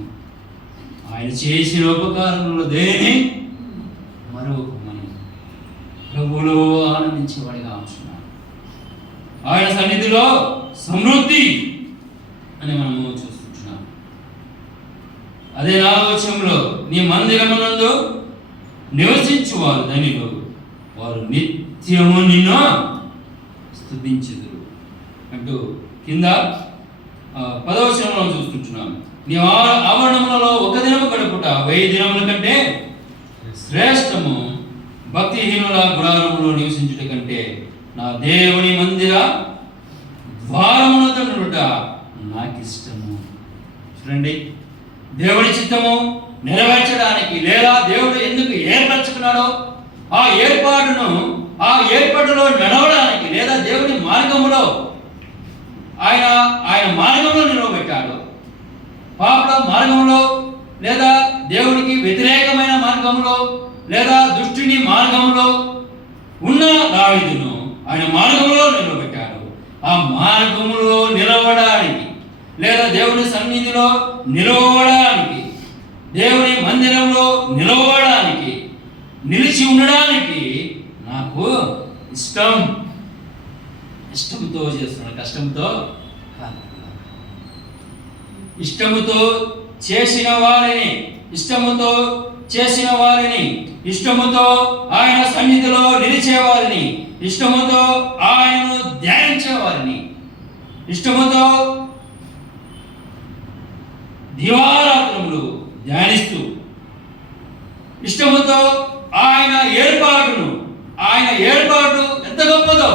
ఆయన చేసిన ఉపకారములు దేని మరొకమని ప్రభువులో ఆనందించేవాడిగా ఉంటున్నాడు. ఆయన సన్నిధిలో సమృద్ధి అని మనము చూస్తున్నాం. అదే 4వ వచనంలో నీ మందిరమునందు నివసించువారు ధనిలు, వారు నిత్యము నిన్ను స్తుతించుదురు అంటూ కింద 10వ వచనంలో చూస్తుంటున్నాం. నీ ఆవరణములలో ఒక దినము గడుపుట 1000 దినముల కంటే శ్రేష్టము, భక్తిహీనుల గుడారములో నివసించుట కంటే నా దేవుని మందిర ద్వారములతో నుండుట నాకు ఇష్టము. చూడండి, దేవుని చిత్తము నెరవేర్చడానికి లేదా దేవుడు ఎందుకు ఏర్పరచుకున్నాడో ఆ ఏర్పాటులో నడవడానికి లేదా దేవుని మార్గములో ఆయన మార్గంలో నిలవబెట్టాడు. పాపల మార్గంలో లేదా దేవునికి వ్యతిరేకమైన మార్గంలో లేదా దుష్టుని మార్గంలో ఉన్న దావీదును ఆయన మార్గంలో నిలవబెట్టాడు. ఆ మార్గంలో నిలవడానికి లేదా దేవుని సన్నిధిలో నిలవడానికి, దేవుని మందిరంలో నిలవడానికి, నిలిచి ఉండడానికి నాకు ఇష్టంతో చేస్తున్నాడు, కష్టంతో కాదు. ఇష్టముతో చేసిన వారిని, ఇష్టముతో ఆయన సన్నిధిలో నిలిచే వారిని, ఇష్టముతో ఆయనను ధ్యానించే వారిని, ఇష్టముతో దివారాత్రములు ధ్యానిస్తూ ఇష్టముతో ఆయన ఏర్పాటు ఎంత గొప్పదో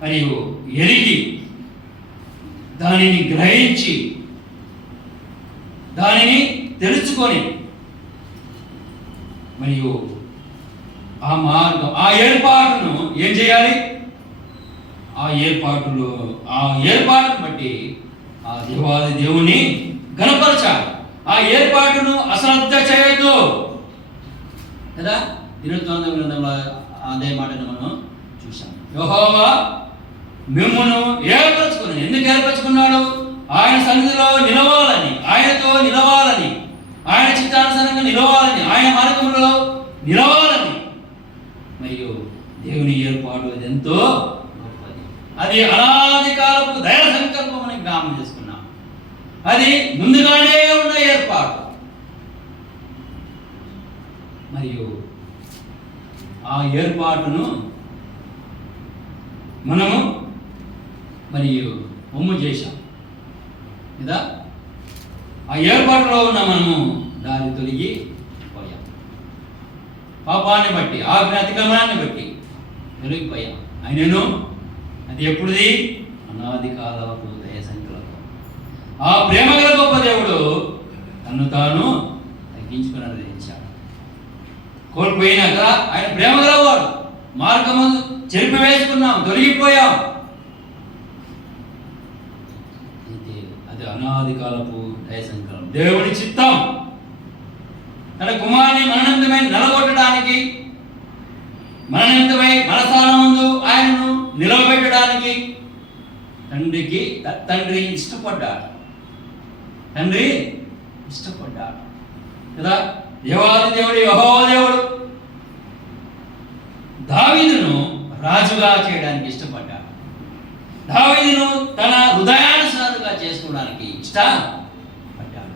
మరియు ఎరిగి దానిని గ్రహించి దానిని తెలుసుకొని మరియు ఆ ఏర్పాటును ఏం చేయాలి? ఆ ఏర్పాటును బట్టి ఆ దేవాది దేవుని గణపరచాలి. ఆ ఏర్పాటును అశ్రద్ధ చేయొద్దు కదా. 29వ గ్రంథంలో అదే మాటను మనం చూసాం. యెహోవా మిమ్మును ఏర్పరచుకుని, ఎందుకు ఏర్పరచుకున్నాడు? ఆయన సన్నిధిలో నిలవాలని, ఆయనతో నిలవాలని, ఆయన చిత్తానుసారంగా నిలవాలని, ఆయన మార్గంలో నిలవాలని. మరియు దేవుని ఏర్పాటు అది ఎంతో గొప్పది. అది అనాది కాలపు దైవ సంకల్పం అని జ్ఞాపకం చేసుకున్నాం. అది ముందుగానే ఉన్న ఏర్పాటు. మరియు ఆ ఏర్పాటును మనము మరియు ఒమ్ము చేశాం కదా. ఆ ఏర్పాటులో ఉన్న మనము దారి తొలగి పోయాం. పాపాన్ని బట్టి, ఆజ్ఞ అతిక్రమణాన్ని బట్టి తొలగిపోయాం. ఆయనను అది ఎప్పుడుది? అనాది కాలపు దయ సంకల్పం. ఆ ప్రేమగల గొప్ప దేవుడు తను తాను తగ్గించుకుని అనుగ్రహించాడు. కోల్పోయినాక ఆయన ప్రేమగలవాడు. మార్గము చెరిపివేసుకున్నాం, తొలగిపోయాం. అది అనాది కాలపు దయ సంకల్పం, దేవుని చిత్తం. తన కుమారుని మననంతమై నిలగొట్టడానికి, మననంతమై మన స్థానం ముందు ఆయనను నిలబెట్టడానికి తండ్రి ఇష్టపడ్డాడు. తండ్రి ఇష్టపడ్డాడు కదా. దేవాది దేవుడు యెహోవా దేవుడు దావీదును రాజుగా చేయడానికి ఇష్టపడ్డాడు. దావీదును తన హృదయానుసారంగా చేసుకోవడానికి ఇష్టపడ్డాడు.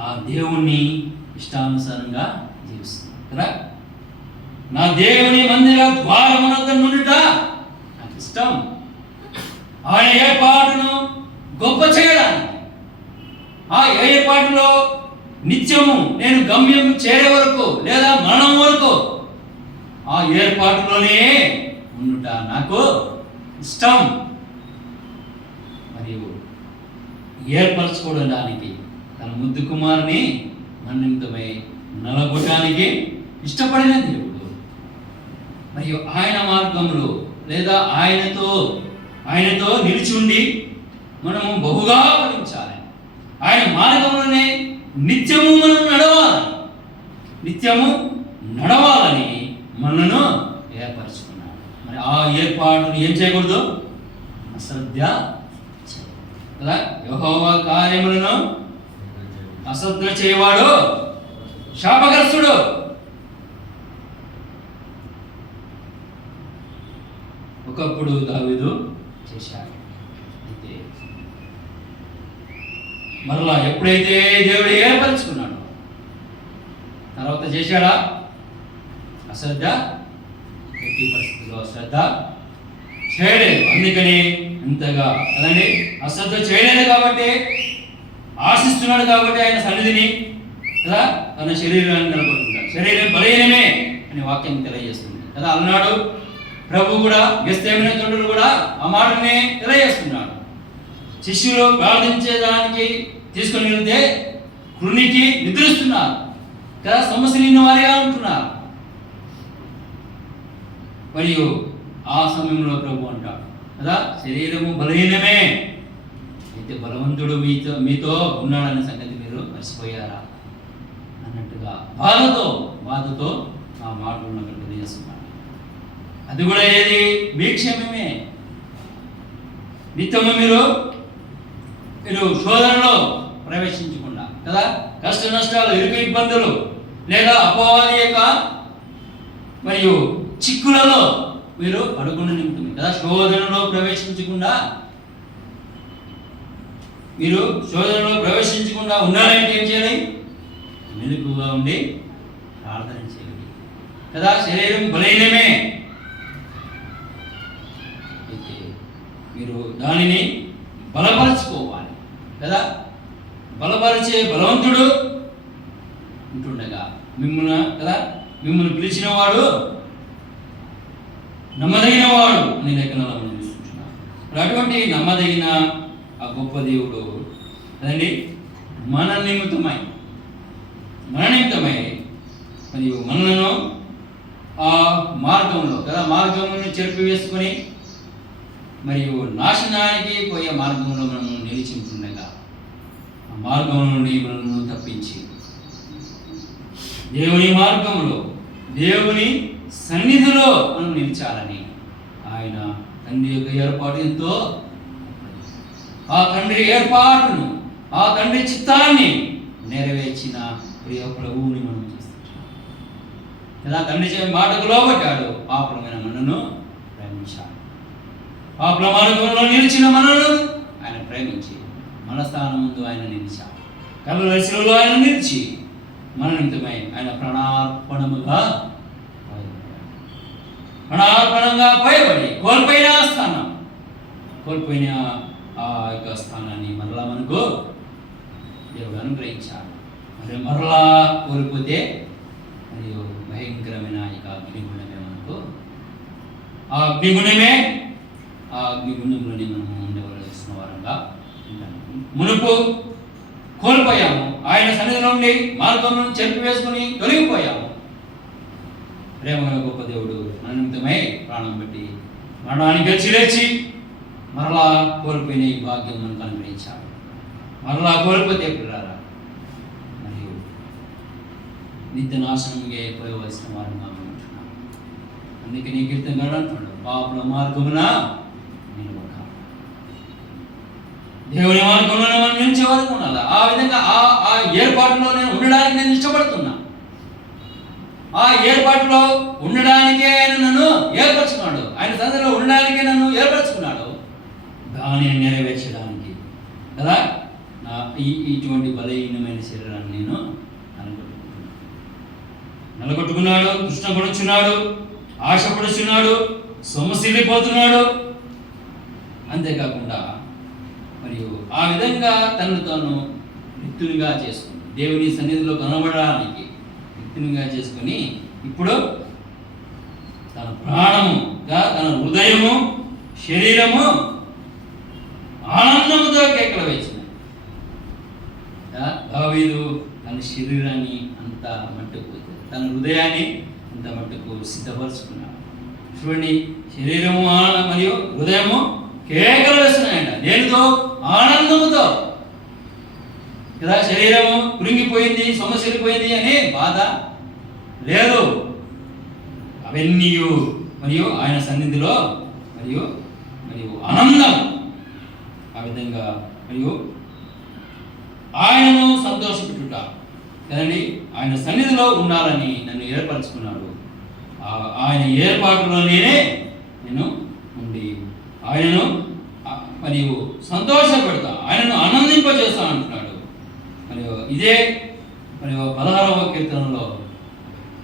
ఆ దేవుణ్ణి ఇష్టానుసారంగా జీవిస్తున్నాడు కదా. నా దేవుని మందిర ద్వారమునొద్ద నుండుట నాకు ఇష్టం. ఆయన ఏర్పాటును గొప్ప చేయడానికి, ఆ ఏర్పాటులో నిత్యము నేను గమ్యం చేరే వరకు లేదా మరణం వరకు ఆ ఏర్పాటులోనే ఉండుట నాకు ఇష్టం. మరియు ఏర్పరచుకోవడానికి తన ముద్దు కుమారుని మన్నింతమై నలగొట్టడానికి ఇష్టపడిన దేవుడు. మరియు ఆయన మార్గంలో లేదా ఆయనతో నిలిచి ఉండి మనము బహుగా ఫలించాలి. ఆయన మార్గంలోనే నిత్యము మనం నడవాలని మనను ఏర్పరచుకున్నాడు. మరి ఆ ఏర్పాటును ఏం చేయకూడదు? అశ్రద్ధ కదా. యెహోవా కార్యములను అశ్రద్ధ చేయవాడు శాపగ్రస్తుడు. ఒకప్పుడు దావీదు చేశాడు. అయితే మరలా ఎప్పుడైతే దేవుడు ఏర్పరచుకున్నాడో తర్వాత చేశాడా? అశ్రద్ధ, ఎట్టి పరిస్థితుల్లో అశ్రద్ధ చేయలేదు. అందుకని ఇంతగా అలానే అశ్రద్ధ చేయలేదు కాబట్టి, ఆశిస్తున్నాడు కాబట్టి ఆయన సన్నిధిని కదా తన శరీరాన్ని నిలబడుతున్నాడు. శరీరం బలహీనమే అని వాక్యం తెలియజేస్తుంది కదా. అన్నాడు ప్రభు కూడా, గెస్తేమిన తోటలు కూడా ఆ మాటనే తెలియజేస్తున్నాడు. శిష్యులు ప్రార్థించేదానికి తీసుకుని వెళ్తే కృనికి నిద్రిస్తున్నారు కదా, సమస్య నిన్న వారిగా ఉంటున్నారు. మరియు ఆ సమయంలో ప్రభు అంటాడు కదా, శరీరము బలహీనమే, అయితే బలవంతుడు మీతో ఉన్నాడనే సంగతి మీరు మర్చిపోయారా అన్నట్టుగా బాధతో ఆ మాటలను అక్కడ తెలియజేస్తున్నాడు. అది కూడా ఏది? మీ క్షేమమే. నిత్యము మీరు శోధనలో ప్రవేశించకుండా కదా, కష్ట నష్టాలు, ఇరుకు ఇబ్బందులు లేదా అపవాది యొక్క మరియు చిక్కులలో మీరు పడుకున్న నిమిత్తమే కదా, శోధనలో ప్రవేశించకుండా ఉండాలంటే ఏం చేయాలి? మెలకువగా ఉండి ప్రార్థన చేయాలి కదా. శరీరం బలహీనమే, అయితే మీరు దానిని బలపరచుకోవాలి కదా. బలపరిచే బలవంతుడు ఉంటుండగా మిమ్మల్ని పిలిచిన వాడు నమ్మదగిన వాడు అని లేఖనాలు మనం చూస్తున్నాం. అటువంటి నమ్మదగిన ఆ గొప్ప దేవుడు కదండి మన నిమిత్తమై మరియు మనలను ఆ మార్గమును చెరిపివేసుకొని మరియు నాశనానికి పోయే మార్గంలో మనం నిలిచి ఉంటుండగా ఆ మార్గం నుండి మనల్ని తప్పించి దేవుని మార్గంలో, దేవుని సన్నిధిలో మనం నిలిచాలని ఆయన తండ్రి యొక్క ఏర్పాటు ఎంతో, ఆ తండ్రి ఏర్పాటును, ఆ తండ్రి చిత్తాన్ని నెరవేర్చిన ప్రియ ప్రభువుని మనం చూస్తున్నాం కదా. తండ్రి మాటకు లోబడ్డాడు, పాపలమైన మనను ప్రేమించాడు. పాపల మార్గంలో నిలిచిన మనను ఆయన ప్రేమించి మన స్థానం ముందు ఆయన నిలిచాడు. కల్వరి శిలువలో ఆయన నిలిచి మన నిమిత్తమై ఆయన ప్రాణార్పణంగా పోయబడి కోల్పోయిన స్థానం, కోల్పోయిన ఆ యొక్క స్థానాన్ని మరలా మనకు దేవుడు అనుగ్రహించాడు. మరి మరలా కోల్పోతే మరియు భయంకరమైన ఇక అగ్నిగుణమే మనకు, ఆ అగ్నిగుణంలోనే మనము ఉండవలసిన వారంగా ఉంటాము. మునుపు కోల్పోయాము, ఆయన సన్నిధి నుండి మార్గం నుండి చెరిపివేసుకుని తొలగిపోయాము. ప్రేమగల గొప్ప దేవుడు మన నిమిత్తమై ప్రాణం పెట్టి మరణాన్ని గెలిచి లేచి మరలా కోల్పోయిన ఈ భాగ్యం మనకు అనుగ్రహించాడు. మరలా కోల్పోతే పిల్లరా మరియు నిత్య నాశనంగా పోయవలసిన వారంగా ఉంటున్నాం. అందుకే నీ కీర్తన అంటున్నాడు, పాపుల మార్గమున నిలబడ, దేవుని మార్గంలో మనం నిలిచే వరకు ఉండాలి. ఆ విధంగా ఆ ఏర్పాటులో నేను ఉండడానికి నేను ఇష్టపడుతున్నా. ఆ ఏర్పాటులో ఉండడానికే ఆయన నన్ను ఏర్పరచుకున్నాడు, ఆయన సన్నిధిలో ఉండడానికే నన్ను ఏర్పరచుకున్నాడు, దానిని నెరవేర్చడానికి కదా. ఇటువంటి బలహీనమైన శరీరాన్ని నేను నిలగొట్టుకున్నాడు, కృష్ణపడుచున్నాడు, ఆశపడుచున్నాడు, సొమ్మసిల్లిపోతున్నాడు. అంతేకాకుండా మరియు ఆ విధంగా తనను తాను రిక్తునిగా చేసుకుని దేవుని సన్నిధిలో కనబడడానికి రిక్తునిగా చేసుకుని ఇప్పుడు తన ప్రాణముగా, తన హృదయము, శరీరము ఆనందముతో కేకలు వేసినాయి. దావీదు తన శరీరాన్ని అంత మట్టుకు, తన హృదయాన్ని అంత మట్టుకు సిద్ధపరుచుకున్నాడు. చూడండి, శరీరము మరియు హృదయము కేకలు వేస్తున్నాయంట. దేనితో? ఆనందముతో కదా. శరీరము కృంగిపోయింది, సొమ్మసిల్లిపోయింది అనే బాధ లేదు. అవన్నీ మరియు ఆయన సన్నిధిలో మరియు ఆనందం. ఆ విధంగా మరియు ఆయనను సంతోషపెట్టుట కదండి. ఆయన సన్నిధిలో ఉండాలని నన్ను ఏర్పరచుకున్నాడు. ఆయన ఏర్పాటులోనే నేను ఉండి ఆయనను మరియు సంతోషపెడతా, ఆయనను ఆనందింపజేస్తా అంటున్నాడు. మరియు ఇదే మరియు 16వ కీర్తనలో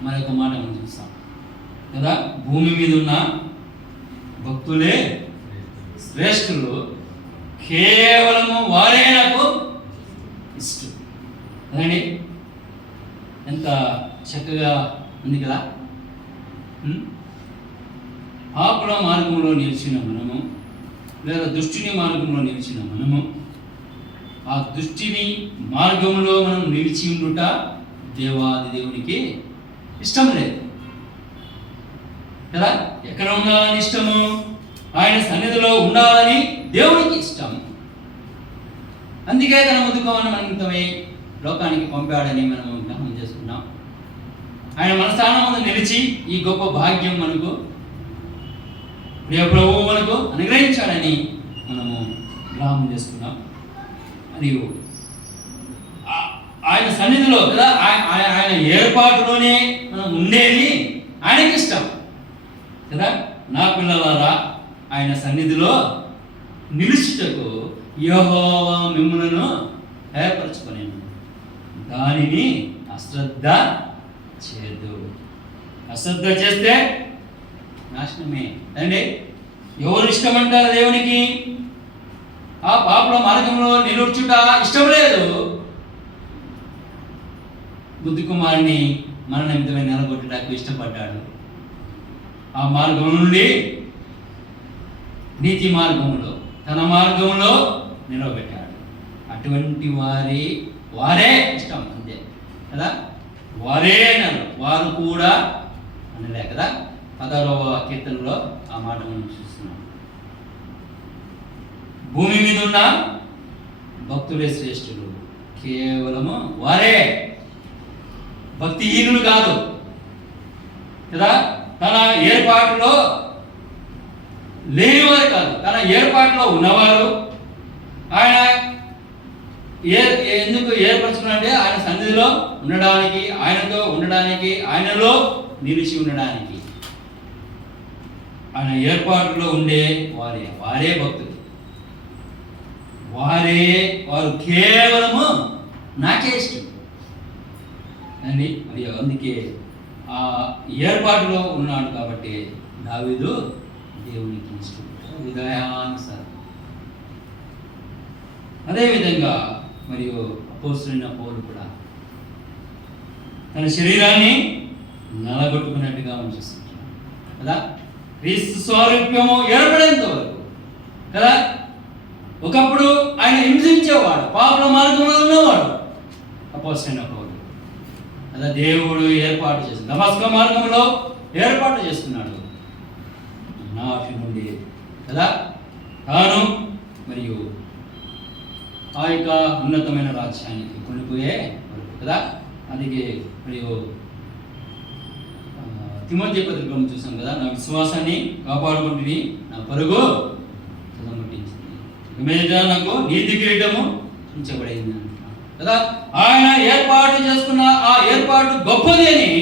మరొక మాట మనం చూస్తాం కదా. భూమి మీద ఉన్న భక్తులే శ్రేష్ఠులు, కేవలము వారే నాకు ఇష్టం కదండి. ఎంత చక్కగా ఉంది కదా. పాపుల మార్గంలో నిలిచిన మనము, లేదా దుష్టుని మార్గంలో నిలిచిన మనము, ఆ దుష్టిని మార్గంలో మనం నిలిచి ఉండుట దేవాది దేవునికి ఇష్టం లేదు కదా. ఎక్కడ ఉండాలని ఇష్టము? ఆయన సన్నిధిలో ఉండాలని దేవునికి ఇష్టం. అందుకే తన ముదుకోమని మనమితమై లోకానికి పంపాడని మనం జ్ఞాపకం చేసుకున్నాం. ఆయన మన స్థానం ముందు నిలిచి ఈ గొప్ప భాగ్యం మనకు ప్రియ ప్రభువు మనకు అనుగ్రహించాడని మనము జ్ఞాపకం చేసుకున్నాం. మరియు ఆయన సన్నిధిలో కదా, ఆయన ఏర్పాటులోనే మనం ఉండేది ఆయనకి ఇష్టం కదా. నా పిల్లలారా, ఆయన సన్నిధిలో నిలుచుటకు యెహోవా మిమ్ములను ఏర్పరచుకొనెను, దానిని అశ్రద్ధ చేయదు. అశ్రద్ధ చేస్తే నాశనమే అండి. ఎవరు ఇష్టమంటారు దేవునికి? ఆ పాపల మార్గంలో నిలుచుట ఇష్టం లేదు. బుద్ధి కుమారుని మన నిమిత్తమై నిలగొట్టడానికి ఇష్టపడ్డాడు. ఆ మార్గం నుండి నీతి మార్గంలో, తన మార్గంలో నిలబెట్టాడు. అటువంటి వారే ఇష్టం అంతే కదా. వారే అన్నారు, వారు కూడా అనలే కదా. 16వ కీర్తనలో ఆ మాట మనం చూస్తున్నాం. భూమి మీద ఉన్న భక్తులే శ్రేష్ఠులు, కేవలము వారే, భక్తిహీనులు కాదు కదా, తన ఏర్పాటులో లేనివారు కాదు, తన ఏర్పాటులో ఉన్నవారు. ఆయన ఎందుకు ఏర్పరచుకున్నారంటే ఆయన సన్నిధిలో ఉండడానికి, ఆయనతో ఉండడానికి, ఆయనలో నిలిచి ఉండడానికి. ఆయన ఏర్పాటులో ఉండే వారే భక్తులు, వారు కేవలము నాకే ఇష్టం అండి. మరి అందుకే ఆ ఏర్పాటులో ఉన్నాడు కాబట్టి దావీదు దేవునికి ఇష్టం, హృదయానుసారం. అదేవిధంగా మరియు అపోస్తలుడైన పౌలు కూడా తన శరీరాన్ని నలగొట్టుకున్నట్టుగా మనం చూస్తున్నాం కదా. క్రీస్తు స్వారూప్యము ఏర్పడేంత వరకు కదా. ఒకప్పుడు ఆయన హింసించేవాడు, పాపల మార్గంలో ఉన్నవాడు అపోస్తలుడైన పౌలు కదా. దేవుడు ఏర్పాటు చేసి దమస్క మార్గంలో ఏర్పాటు చేస్తున్నాడు నాటి నుండి కదా, తాను మరియు ఆ యొక్క ఉన్నతమైన రాజ్యానికి కొనిపోయే వరకు కదా. అందుకే మరియు తిమోతి పత్రికను చూసాం కదా, నా విశ్వాసాన్ని కాపాడుకుంటుని నా పరుగు చదమట్టించింది, మీద నాకు నీతి కిరీటము ఉంచబడింది అంటున్నాడు కదా. ఆయన ఏర్పాటు చేసుకున్న ఆ ఏర్పాటు గొప్పది అని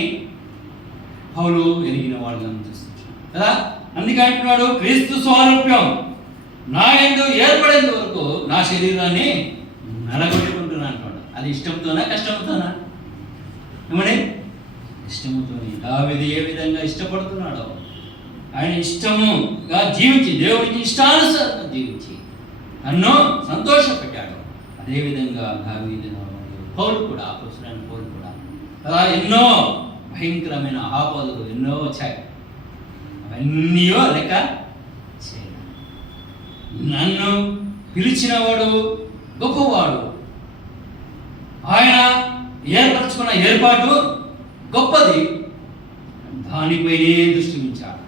పౌలు ఎరిగిన వాళ్ళని చూస్తున్నాడు కదా. అందుకే అంటున్నాడు, క్రీస్తు స్వారూప్యం నా యందు ఏర్పడేంత వరకు నా శరీరాన్ని నలగొట్టుకుంటున్నా అంటాడు. అది ఇష్టంతోనా కష్టంతోనా? ఏమని? ఇష్టముతోని. దావీదు ఏ విధంగా ఇష్టపడుతున్నాడో, ఆయన ఇష్టముగా జీవించి, దేవుడికి ఇష్టానుసారంగా జీవించి నన్ను సంతోషపెట్టాడు. అదేవిధంగా దావీదు పౌలు కూడా, అపోస్తలుడైన పౌలు కూడా అలా ఎన్నో భయంకరమైన ఆపదలు ఎన్నో వచ్చాయి. అవన్నీ లెక్క చేయలేదు. నన్ను పిలిచినవాడు గొప్పవాడు, ఆయన ఏర్పరచుకున్న ఏర్పాటు గొప్పది, దానిపైనే దృష్టి ఉంచాడు.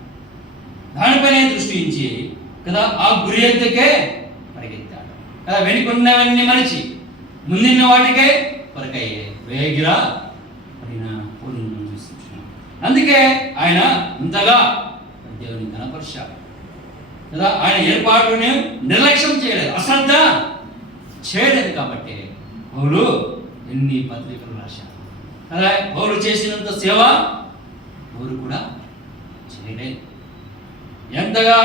దానిపైనే దృష్టి ఉంచి కదా ఆ గురి ఎద్దకే పరిగెత్తాడు కదా. వెనుకున్నవన్నీ మరిచి ముందున్న వాటికే కొరకయ్యే వేగిరా పడిన పూర్ణిని చూస్తున్నాం. అందుకే ఆయన ఇంతగా దేవుని కనపరిచాడు కదా. ఆయన ఏర్పాటుని నిర్లక్ష్యం చేయలేదు, అశ్రద్ధ చేయలేదు. కాబట్టి పౌలు ఎన్ని పత్రికలు రాశారు అలా. పౌలు చేసినంత సేవ ఎవరు కూడా చేయలేదు. ఎంతగా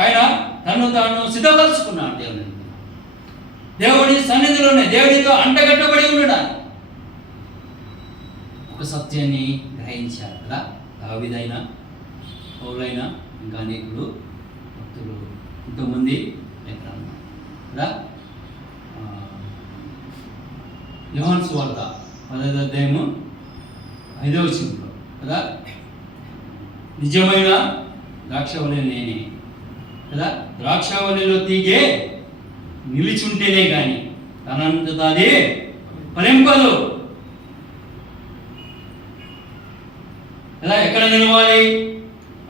ఆయన తను తాను సిద్ధపరుచుకున్నాడు దేవుడి సన్నిధిలోనే, దేవుడితో అంటగట్టబడి ఉండడానికి. ఒక సత్యాన్ని గ్రహించారు కదా. దావీదైనా, పౌలైనా, ఇంకా అనేకులు భక్తులు ఎంతోమంది కదా. యోహాను సువార్త 10వ అధ్యాయము 5వ వచనంలో కదా, నిజమైన ద్రాక్షవల్లి నేనే కదా, ద్రాక్షవల్లిలో తీగే నిలిచుంటేనే కానీ తనంత అదే ఫలింపదు కదా. ఎక్కడ నిలవాలి?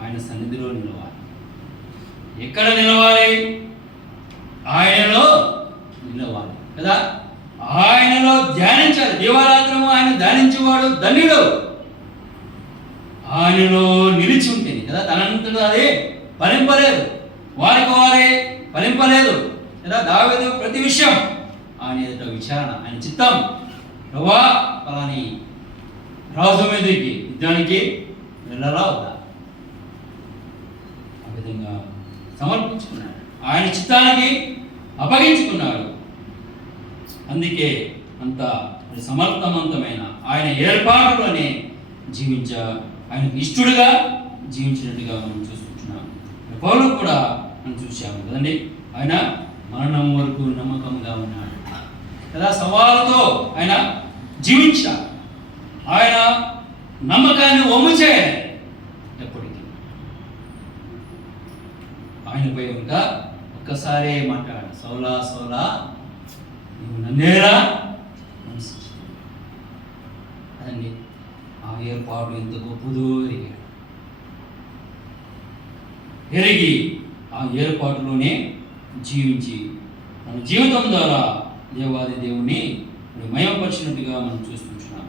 ఆయన సన్నిధిలో నిలవాలి. ఎక్కడ నిలవాలి? ఆయనలో నిలవాలి కదా. ఆయనలో ధ్యానించాలి. దీవారాత్రము ఆయన ధ్యానించేవాడు ధన్యుడు. ఆయనలో నిలిచి ఉంటుంది కదా. తనంతట అదే ఫలింపలేదు, వారికి వారే ఫలింపలేదు కదా. దావీదు ప్రతి విషయం ఆయన ఎదుట విచారణ, ఆయన చిత్తం ప్రభా పలాని రాజు మీదకి యుద్ధానికి వెళ్ళరా వద్దా, ఆ విధంగా సమర్పించుకున్నాడు, ఆయన చిత్తానికి అప్పగించుకున్నాడు. అందుకే అంత సమర్థవంతమైన ఆయన ఏర్పాటులోనే ఆయనకు ఇష్టడుగా జీవించినట్టుగా మనం చూసుకుంటున్నాం. పౌలు కూడా మనం చూసాము కదండి. ఆయన మరణం వరకు నమ్మకంగా ఉన్నాడు కదా. సవాలుతో ఆయన జీవించాడు. ఆయన నమ్మకాన్ని వమ్ము చేయాలి ఎప్పటికీ. ఆయనపై ఇంకా ఒక్కసారే మాట్లాడు, సౌలా సౌలా నువ్వు నన్నేరా అదండి. ఆ ఏర్పాటు ఎంత గొప్పదో ఎరిగి ఆ ఏర్పాటులోనే జీవించి మన జీవితం ద్వారా దేవాది దేవుని మరి మయంపరిచినట్టుగా మనం చూస్తున్నాం.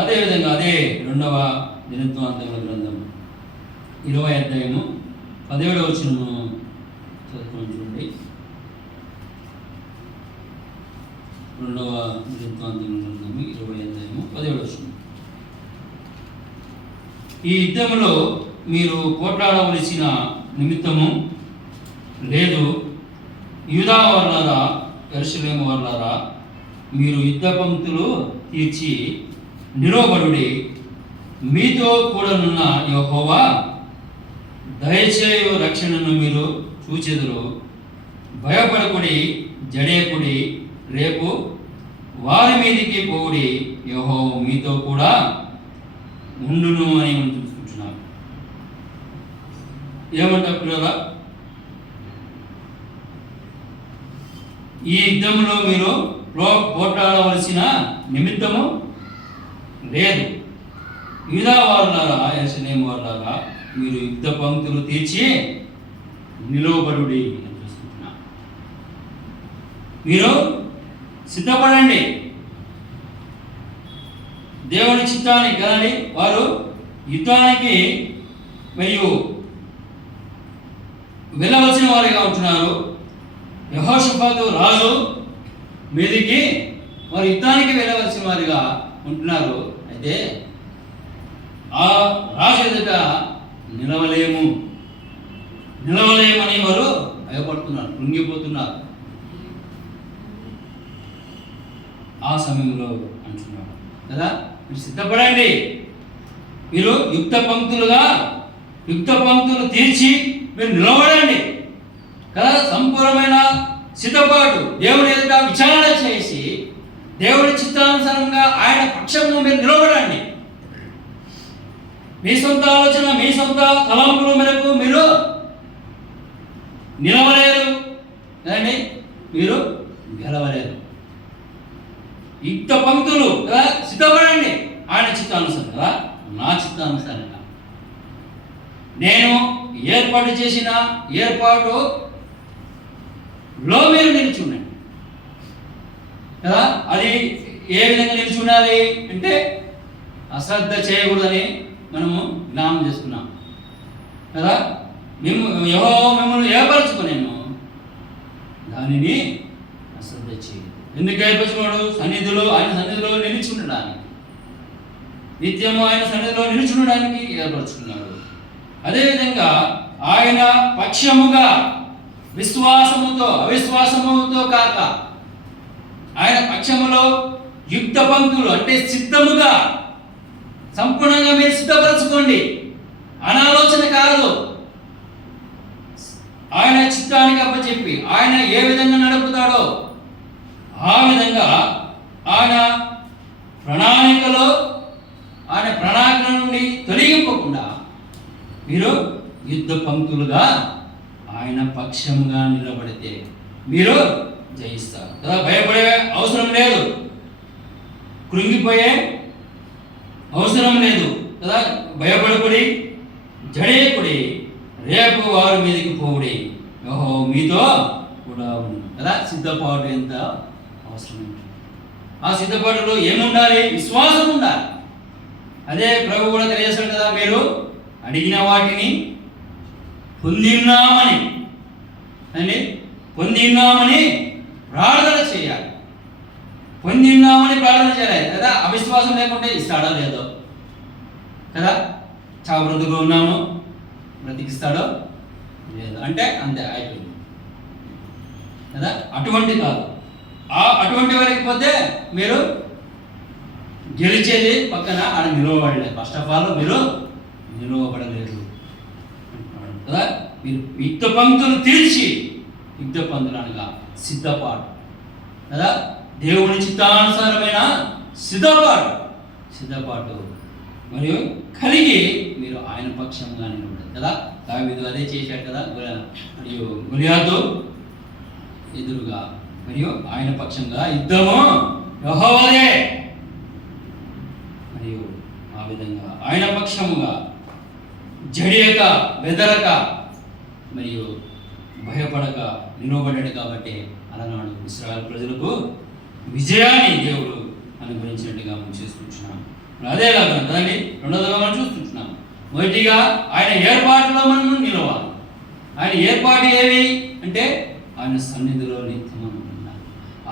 అదేవిధంగా అదే 2వ దినవృత్తాంతముల గ్రంథం 20వ అధ్యాయము 17వ వచనము చదువుకొని చూడండి. 2వ దినవృత్తాంతముల గ్రంథము 20వ అధ్యాయము 17వ వచనం. ఈ యుద్ధములో మీరు పోట్లాడవలసిన నిమిత్తము లేదు. యూదా వారులారా, యెరూషలేము వారులారా, మీరు యుద్ధ పంక్తులు తీర్చి నిలవబడుడి. మీతో కూడనున్న యెహోవా దయచేయు రక్షణను మీరు చూచెదరు. భయపడకుడి, జడేకుడి, రేపు వారి మీదికి పోవుడి, యెహోవా మీతో కూడా ఉండును అని మనం చూసుకుంటున్నాం. ఏమంటారు పిల్లలా? ఈ యుద్ధంలో మీరు పోట్లాడవలసిన నిమిత్తము లేదు. యూదా వారులారా, యెరూషలేము వారులారా, మీరు యుద్ధ పంక్తులు తీర్చి నిలవబడుడి అని చూసుకుంటున్నా. మీరు సిద్ధపడండి. దేవుని చిత్తానికి కదండి వారు యుద్ధానికి మరియు వెళ్ళవలసిన వారిగా ఉంటున్నారు. యెహోషాపాతు రాజు మీదికి వారు యుద్ధానికి వెళ్ళవలసిన వారిగా ఉంటున్నారు. అయితే ఆ రాజు ఎదుట నిలవలేమని వారు భయపడుతున్నారు, కృంగిపోతున్నారు. ఆ సమయంలో అంటున్నారు కదా, మీరు సిద్ధపడండి. మీరు యుక్త పంక్తులు తీర్చి మీరు నిలబడండి కదా. సంపూర్ణమైన సిద్ధపాటు, దేవుని ఎదుట విచారణ చేసి దేవుని చిత్తానుసారంగా ఆయన పక్షంలో మీరు నిలబడండి. మీ సొంత ఆలోచన, మీ సొంత తలంపుల మేరకు మీరు నిలవలేరు కదండి, మీరు గెలవలేరు. యుక్త పంక్తులు కదా, సిద్ధపడండి ఆయన చిత్తానుసారం కదా, నా చిత్తానుసారంగా. నేను ఏర్పాటు చేసిన ఏర్పాటులో మీరు నిలిచి ఉండండి కదా. అది ఏ విధంగా నిలిచి ఉండాలి అంటే అశ్రద్ధ చేయకూడదని మనము జ్ఞానం చేసుకున్నాం కదా. మిమ్మల్ని ఏర్పరచుకునేను దానిని అశ్రద్ధ చేయదు. ఎందుకు ఏర్పరచుకున్నాడు? ఆయన సన్నిధిలో నిలిచి ఉండడానికి, నిత్యము ఆయన సన్నిధిలో నిలిచి ఉండడానికి ఏర్పరచుకున్నాడు. అదేవిధంగా ఆయన పక్షముగా అవిశ్వాసముతో కాక ఆయన పక్షములో యుక్త పంక్తులు అంటే సిద్ధముగా సంపూర్ణంగా మీరు సిద్ధపరచుకోండి. అనాలోచన కాదు, ఆయన చిత్తానికి అప్పచెప్పి ఆయన ఏ విధంగా నడుపుతాడో ఆ విధంగా ఆయన ప్రణాళిక నుండి తొలగింపకుండా మీరు యుద్ధ పంక్తులుగా ఆయన పక్షముగా నిలబడితే మీరు జయిస్తారు కదా. భయపడే అవసరం లేదు, కృంగిపోయే అవసరం లేదు కదా. భయపడకుడి, జడేకుడి, రేపు వారి మీదకి పోవుడి, యెహోవా మీతో కూడా ఉండు కదా. సిద్ధపాటు ఎంత అవసరం ఉంటుంది. ఆ సిద్ధపాటులో ఏముండాలి? విశ్వాసం ఉండాలి. అదే ప్రభు కూడా తెలియజేస్తాడు కదా, మీరు అడిగిన వాటిని పొందిన్నామని ప్రార్థన చేయాలి. కదా. అవిశ్వాసం లేకుంటే ఇస్తాడో లేదో కదా. చావు బ్రతుకు ఉన్నాము, బ్రతికిస్తాడో లేదో అంటే అంతే, అయిపోయింది కదా. అటువంటి కాదు, అటువంటి వరకు పోతే మీరు గెలిచేది పక్కన ఆడ నిలవబడలేదు. ఫస్ట్ ఆఫ్ ఆల్ మీరు నిలవబడలేదు కదా. మీరు యుక్త పంక్తులు తీర్చి, యుక్త పంక్తులు అనగా సిద్ధపాటు కదా. దేవుని చిత్తానుసారమైన సిద్ధపాటు మరియు కలిగి మీరు ఆయన పక్షంగా నిలబడదు కదా. దావీదు అదే చేశాడు కదా. మరియు గొలియాతు ఎదురుగా మరియు ఆయన పక్షంగా యుద్ధము యెహోవాదే. మరియు ఆ విధంగా ఆయన పక్షముగా జడియక, బెదరక మరియు భయపడక నిలవబడ్డాడు. కాబట్టి అలనాడు ఇశ్రాయేలు ప్రజలకు విజయాన్ని దేవుడు అనుగ్రహించినట్టుగా మనం చూస్తున్నాం. అదేలాగా కదండి రెండోదిగా మనం చూస్తున్నాం. మొదటిగా ఆయన ఏర్పాటులో మనం నిలవాలి. ఆయన ఏర్పాటు ఏవి అంటే ఆయన సన్నిధిలో నిత్యం ఉండాలి,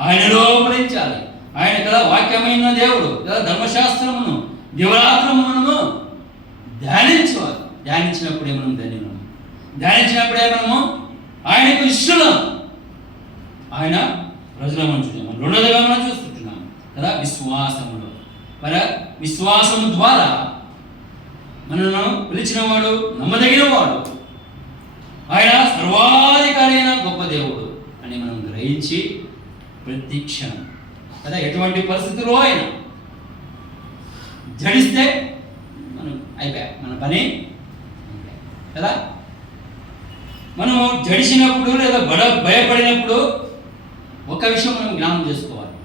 ఆయనలో ఫలించాలి. ఆయన కదా వాక్యమైన దేవుడు కదా, ధర్మశాస్త్రమును దివరాత్రమును ధ్యానించాలి. ధ్యానించినప్పుడే మనం ధన్యులం, ధ్యానించినప్పుడే మనము ఆయనకు ఇష్టలం, ఆయన ప్రజలు మనం చూస్తున్నాం. రెండోదిగా మనం చూస్తుంటున్నాం కదా విశ్వాసములో. మరి విశ్వాసము ద్వారా మనను పిలిచిన వాడు నమ్మదగిన వాడు, ఆయన సర్వాధికారి అయిన గొప్ప దేవుడు అని మనం గ్రహించి ప్రతి క్షణం కదా ఎటువంటి పరిస్థితుల్లో అయినా జడిస్తే మనం అయిపోయా, మన పని కదా. మనము జడిసినప్పుడు లేదా భయపడినప్పుడు ఒక విషయం మనం జ్ఞాపకం చేసుకోవాలి,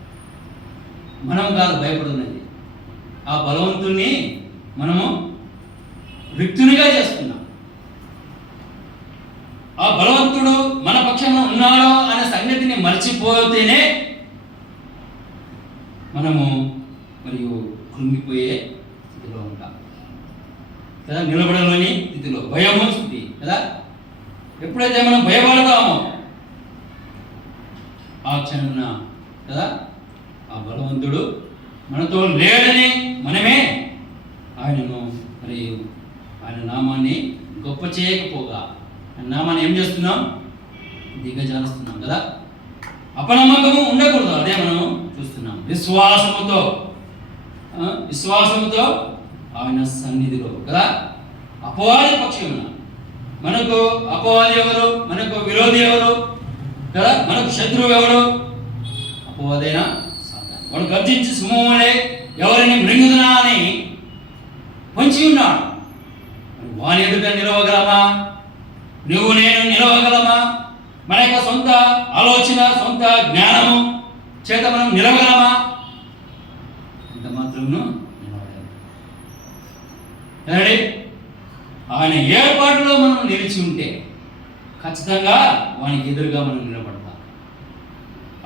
మనం కాదు భయపడుతున్నది, ఆ బలవంతుణ్ణి మనము వ్యక్తునిగా చేస్తున్నాం. ఆ బలవంతుడు మన పక్షంలో ఉన్నాడో అనే సంగతిని మర్చిపోతేనే మనము మరియు కృంగిపోయే స్థితిలో ఉంటాం కదా, నిలబడలేని స్థితిలో, భయము స్థితి కదా. ఎప్పుడైతే మనం భయపడతామో ఆ క్షణమున కదా ఆ బలవంతుడు మనతో లేడని మనమే ఆయనను మరియు ఆయన నామాన్ని గొప్ప చేయకపోగా ఆయన నామాన్ని ఏం చేస్తున్నాం, దిగజారుస్తున్నాం కదా. అపనమ్మకము ఉండకూడదు, అదే మనం చూస్తున్నాం. విశ్వాసముతో ఆయన సన్నిధిలో కదా. అపవాది పక్షమున మనకు అపవాది ఎవరు, మనకు విరోధి ఎవరు కదా, మనకు శత్రువు ఎవరు? అపవాదైనా సాతాను. వాడు గర్జించి సింహములే ఎవరిని మృంగుదునా అని పొంచి ఉన్నాడు. వాని ఎదుట నిలవగలమా? నువ్వు నేను నిలవగలమా? మన యొక్క సొంత ఆలోచన, సొంత జ్ఞానము చేత మనం నిలవగలమా? ఇంత మాత్రమును నిలవగలం. ఆయన ఏర్పాటులో మనం నిలిచి ఉంటే ఖచ్చితంగా వానికి ఎదురుగా మనం నిలబడతాం.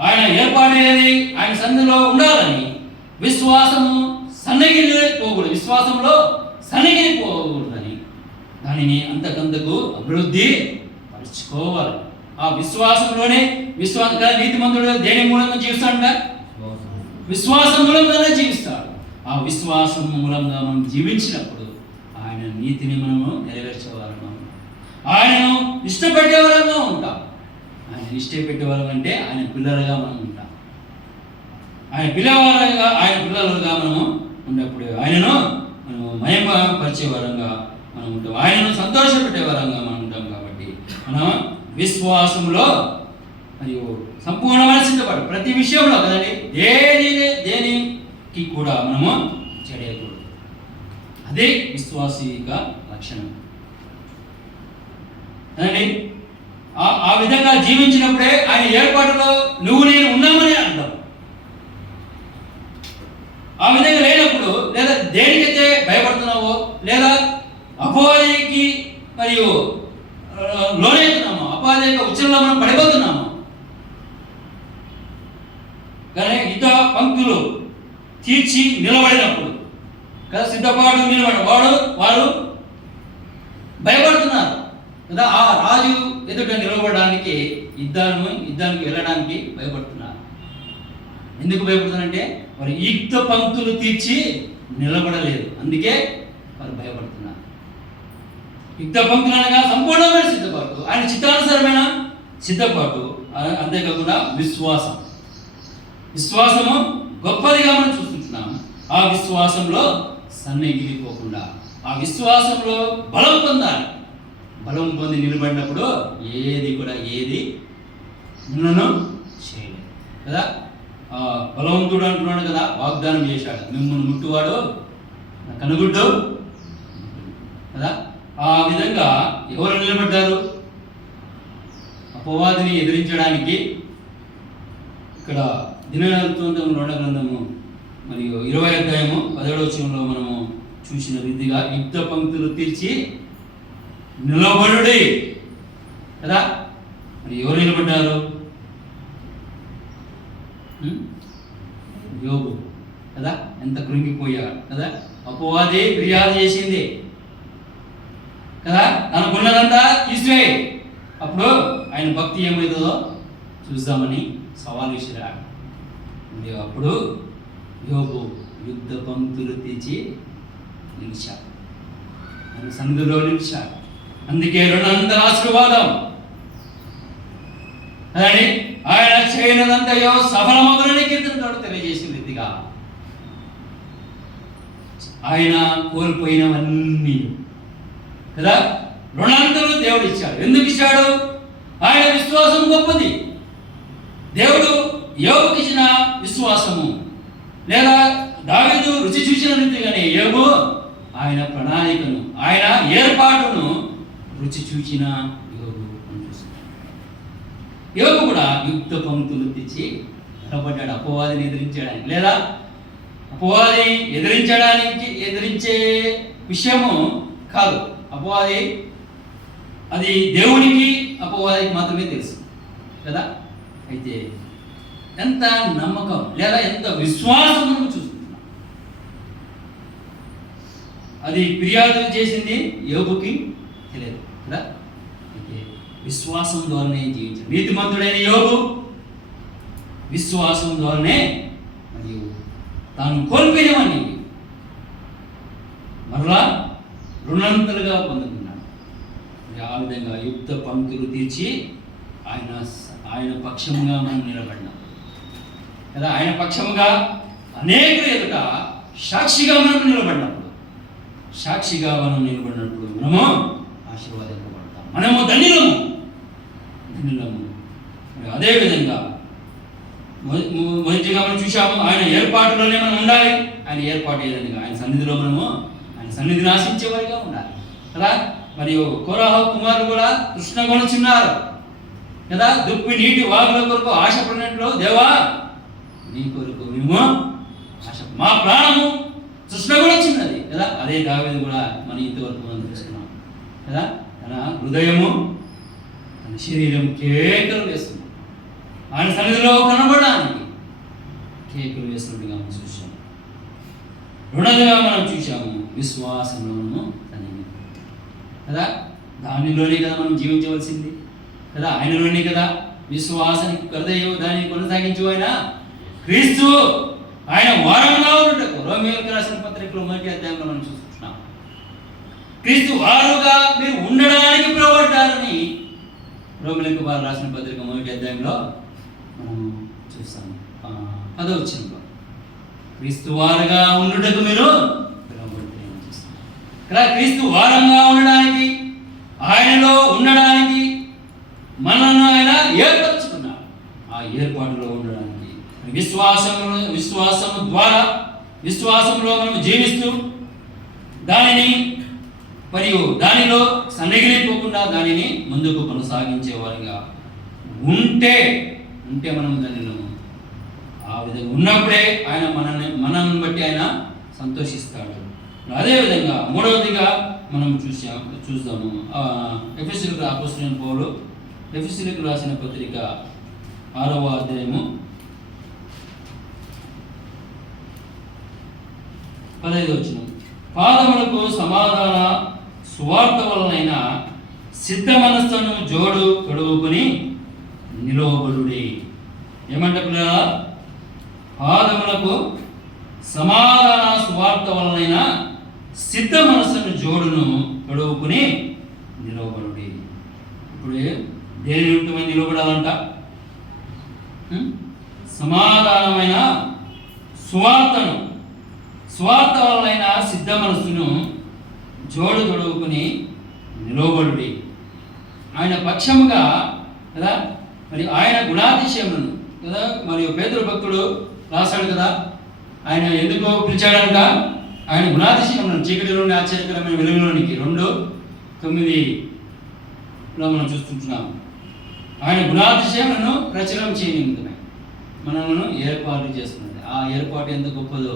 ఆయన ఏర్పాటు ఏది? ఆయన సన్నిధిలో ఉండాలని విశ్వాసము సన్నగిలిపోకూడదు, విశ్వాసంలో సన్నగిలిపోకూడదని దానిని అంతకంతకు అభివృద్ధి పరుచుకోవాలి. ఆ విశ్వాసంలోనే నీతిమంతుడు దేని మూలంగా జీవిస్తాడంట? విశ్వాసం మూలంగానే జీవిస్తాడు. ఆ విశ్వాసం మూలంగా మనం జీవించినప్పుడు ఆయన నీతిని మనము నెరవేర్చేవారంగా ఉంటాం, ఆయనను ఇష్టపెట్టేవారంగా ఉంటాం. ఆయన ఇష్టపెట్టేవారం అంటే ఆయన పిల్లలుగా మనం ఉంటాం. ఆయన పిల్లలుగా మనము ఉన్నప్పుడు ఆయనను మనము మహిమపరిచేవారంగా మనం ఉంటాం, ఆయనను సంతోషపెట్టేవారంగా మనం ఉంటాం. కాబట్టి మనం విశ్వాసంలో మరియు సంపూర్ణమైన సిద్ధపడు ప్రతి విషయంలో కదండి, దేనికి కూడా మనము చెడయకూడదు. అదే విశ్వాసిక లక్షణం కదండి. ఆ విధంగా జీవించినప్పుడే ఆయన ఏర్పాటులో నువ్వు నేను ఉన్నామని అర్థం. ఆ విధంగా లేనప్పుడు లేదా దేనికైతే భయపడుతున్నావో లేదా అపవాదికి మరియు లోనవుతున్నామో, అపవాది యొక్క ఉచ్చరణలో మనం పడిపోతున్నాము. కానీ యుద్ధ పంక్తులు తీర్చి నిలబడినప్పుడు కదా, సిద్ధపాటు వారు భయపడుతున్నారు కదా. ఆ రాజు ఎదుట నిలబడడానికి యుద్ధానికి వెళ్ళడానికి భయపడుతున్నారు. ఎందుకు భయపడుతున్నారంటే వారు యుద్ధ పంక్తులు తీర్చి నిలబడలేదు, అందుకే వారు భయపడుతున్నారు. యుద్ధ పంక్తులు అనగా సంపూర్ణమైన సిద్ధపాటు, ఆయన చిత్తానుసారమైన సిద్ధపాటు. అంతేకాకుండా విశ్వాసము గొప్పదిగా మనం చూస్తుంటున్నాం. ఆ విశ్వాసంలో సన్నగిలిపోకుండా ఆ విశ్వాసంలో బలం పొందాలి. బలం పొంది నిలబడినప్పుడు ఏది నిన్ను చేయలేదు కదా. బలవంతుడు అంటున్నాడు కదా, వాగ్దానం చేశాడు, మిమ్మల్ని ముట్టువాడు కనుగుడ్డు కదా. ఆ విధంగా ఎవరు నిలబడ్డారు? అపవాదిని ఎదిరించడానికి ఇక్కడ దినవృత్తాంతం 2వ గ్రంథము మరియు 20వ అధ్యాయము 17వ వచనంలో మనము చూసిన రీతిగా యుద్ధ పంక్తులు తీర్చి నిలబడుడి కదా. మరి ఎవరు నిలబడ్డారు? ఎంత కృంగిపోయాడు కదా. అపవాది ఫిర్యాదు చేసింది కదా, తనకున్నదంతా తీసివే. అప్పుడు ఆయన భక్తి ఏమవుతుందో చూద్దామని సవాల్ విసిరాడు. అప్పుడు యోబు యుద్ధ పంక్తులు తీర్చి నిలిచాడు, ఆయన సన్నిధిలో నిలిచాడు. అందుకే 200 ఆశీర్వాదం అదండి. ఆయన చేయనదంతయో సఫలమగునని కీర్తనతో తెలియజేసిన రీతిగా ఆయన కోల్పోయినవన్నీ కదా 200 దేవుడు ఇచ్చాడు. ఎందుకు ఇచ్చాడు? ఆయన విశ్వాసం గొప్పది. దేవుడు యోబుకి ఇచ్చిన విశ్వాసము, లేదా దావీదు రుచి చూసిన రీతిగానే యోబు ఆయన ప్రణాళికను, ఆయన ఏర్పాటును రుచి చూచిన యోబు చూస్తున్నాడు. యోబు కూడా యుద్ధ పంక్తులు తెచ్చి నిలబడ్డాడు అపవాదిని ఎదిరించడానికి, లేదా అపవాది ఎదిరించే విషయము కాదు. అపవాది అది దేవునికి అపవాదికి మాత్రమే తెలుసు కదా. అయితే ఎంత నమ్మకం లేదా ఎంత విశ్వాసం చూస్తున్నాం. అది ఫిర్యాదు చేసింది యోబుకి తెలియదు కదా. అయితే విశ్వాసం ద్వారానే జీవించాడు నీతిమంతుడైన యోబు. విశ్వాసం ద్వారానే మరియు తాను కోల్పోయినవన్నీ మరలా రుణంతలుగా పొందుకున్నాడు. ఆ విధంగా యుద్ధ పంక్తులు తీర్చి ఆయన పక్షముగా మనం నిలబడినాం కదా. ఆయన పక్షముగా అనేకుల ఎదుట సాక్షిగా మనం నిలబడినప్పుడు మనము ఆశీర్వాదింపబడతాం, మనము ధన్యులము. అదేవిధంగా మొదటిగా మనం చూసాము, ఆయన ఏర్పాటులోనే మనం ఉండాలి. ఆయన ఏర్పాటు ఏదైనా ఆయన సన్నిధిలో మనము ఆయన సన్నిధిని ఆశించేవారిగా ఉండాలి కదా. మరియు కోరహ కుమారులు కూడా కృష్ణ కొనుచున్నారు కదా. దుప్పి నీటి వాగుల కొరకు ఆశపడినట్లు దేవా నీ కొరకు మేము ఆశ, మా ప్రాణము కృష్ణ కూడా చిన్నది కదా. అదే దావీదు కూడా మన ఇంతవరకు మనం చూస్తున్నాం కదా. తన హృదయము తన శరీరం కేకలు వేస్తుంది, ఆయన సన్నిధిలో కనబడడానికి కేకలు వేస్తున్నట్టుగా మనం చూసాము. రెండవదిగా మనం చూసాము విశ్వాసంలోను కదా. దానిలోనే కదా మనం జీవించవలసింది కదా. ఆయనలోనే కదా విశ్వాసానికి కర్తయ్యో దాన్ని కొనసాగించు ఆయన క్రీస్తు. ఆయన వారంగా ఉన్నట్టు రోమియోకి రాసిన పత్రికలో 1వ అధ్యాయంలో మనం చూస్తున్నాం. క్రీస్తు వారుగా మీరు ఉండడానికి పిలువబడ్డారని రోమియోకి వారు రాసిన పత్రిక 1వ అధ్యాయంలో మనం చూస్తాము. 10వ వచనంలో క్రీస్తు వారుగా ఉండుటకు మీరు పిలువబడ్డారని చూస్తాం కదా. క్రీస్తు వారంగా ఉండడానికి, ఆయనలో ఉండడానికి మనల్ని ఆయన ఏర్పరచుకున్నాడు. ఆ ఏర్పాటులో ఉండడానికి విశ్వాసము ద్వారా విశ్వాసంలో మనం జీవిస్తూ దానిని మరియు దానిలో సన్నగిలిపోకుండా దానిని ముందుకు కొనసాగించేవారిగా ఉంటే మనం దానిలో ఆ విధంగా ఉన్నప్పుడే ఆయన మనల్ని బట్టి ఆయన సంతోషిస్తాడు. అదేవిధంగా మూడవదిగా మనం చూద్దాము ఎఫెసీయులకు అపోస్తలుడైన పౌలు ఎఫెసీయులకు రాసిన పత్రిక 6వ అధ్యాయము 15వ వచనం. పాదములకు సమాధాన సువార్త వలనైన సిద్ధ మనస్సును జోడు తొడుగుకొని నిలవబడుడి. ఏమంటే పిల్లలా, పాదములకు సమాధాన సువార్త వలనైన సిద్ధ మనస్సును జోడును తొడుగుకొని నిలవబడుడి. ఇప్పుడు దేని నిమిత్తమై నిలబడాలంట? సమాధానమైన స్వార్థ వలన సిద్ధ మనస్సును జోడు తొడుగుకుని నిలవబడుడి. ఆయన పక్షముగా కదా. మరి ఆయన గుణాతిశయములను కదా. మరియు పేతురు భక్తుడు రాశాడు కదా, ఆయన ఎందుకు పిలిచాడంట? ఆయన గుణాతిశయములను చీకటిలోని ఆశ్చర్యకరమైన వెలుగులోనికి 2:9లో మనం చూస్తుంటున్నాము. ఆయన గుణాతిశయములను ప్రచురం చేయనిమిత్తమే మనలను ఏర్పాటు చేస్తున్నది. ఆ ఏర్పాటు ఎంత గొప్పదో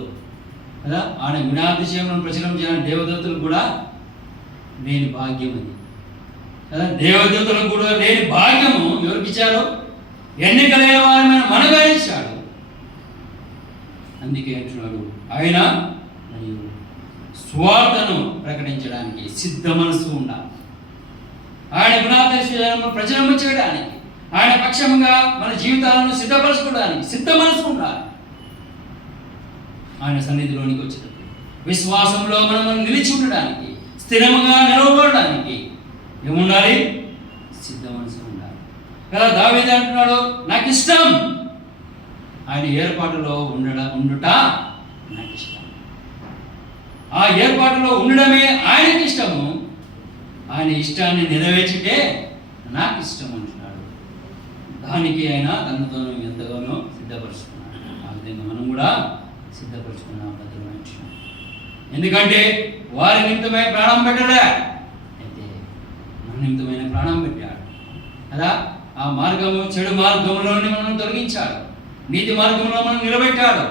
కదా. ఆయన గుణాతిశయములను ప్రచురం చేయడానికి దేవదూతలకు కూడా లేని భాగ్యం అది కదా. దేవదూతలకు కూడా లేని భాగ్యము ఎవరికి ఇచ్చారు? ఎన్నికలైన వారి మనగా ఇచ్చాడు. అందుకే అంటున్నాడు, ఆయన మరియు స్వార్థను ప్రకటించడానికి సిద్ధ మనసు ఉండాలి. ఆయన గుణాదేశాలను ప్రచురణ చేయడానికి, ఆయన పక్షంగా మన జీవితాలను సిద్ధపరచుకోవడానికి సిద్ధ మనసు ఉండాలి. ఆయన సన్నిధిలోనికి వచ్చినప్పుడు విశ్వాసంలో మనం నిలిచి ఉండడానికి, స్థిరముగా నిలవబడడానికి ఏముండాలి? సిద్ధ మనసు ఉండాలి కదా. దావీదు అంటున్నాడు, నాకు ఇష్టం ఆయన ఏర్పాటులో ఉండుట నాకు ఇష్టం. ఆ ఏర్పాటులో ఉండడమే ఆయనకి ఇష్టము. ఆయన ఇష్టాన్ని నెరవేర్చుటే నాకు ఇష్టం అంటున్నాడు. దానికి ఆయన తనతో ఎంతగానో సిద్ధపరుచుకున్నాడు. ఆ విధంగా మనం కూడా సిద్ధపరుచుకున్నాం భద్రమైన. ఎందుకంటే వారి నిమిత్తమై ప్రాణం పెట్టలే, అయితే మన నిమిత్తమైన ప్రాణం పెట్టాడు కదా. ఆ మార్గము, చెడు మార్గంలోని మనం తొలగించాడు, నీతి మార్గంలో మనం నిలబెట్టాడు.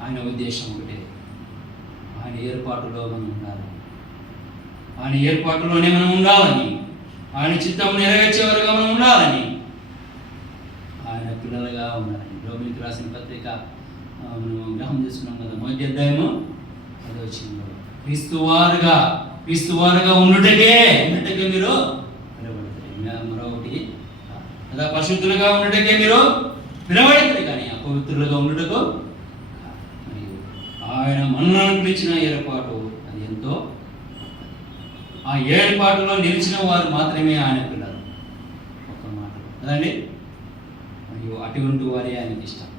ఆయన ఉద్దేశం ఒకటే, ఆయన ఏర్పాటులో మనం ఉండాలి, ఆయన ఏర్పాటులోనే మనం ఉండాలని, ఆయన చిత్తం నెరవేర్చేవారుగా మనం ఉండాలని, ఆయన పిల్లలుగా ఉండాలని. రోమిలికి రాసిన పత్రిక మనం గ్రహం చేసుకున్నాం కదా, మొదటి అధ్యాయము 10వ వచనంలో క్రీస్తువారుగా ఉండుటకే మీరు పిలవబడతారు. మరొకటి కదా, పరిశుద్ధులుగా ఉండుటకే మీరు పిలవబడతారు, కానీ అపవిత్రులుగా ఉండుటకు. మరియు ఆయన మనల్ని పిలిచిన ఏర్పాటు అది ఎంతో, ఆ ఏర్పాటులో నిలిచిన వారు మాత్రమే ఆయన పిల్లలు. ఒక్క మాట కదండి. మరియు అటువంటి వారే ఆయనకి ఇష్టం.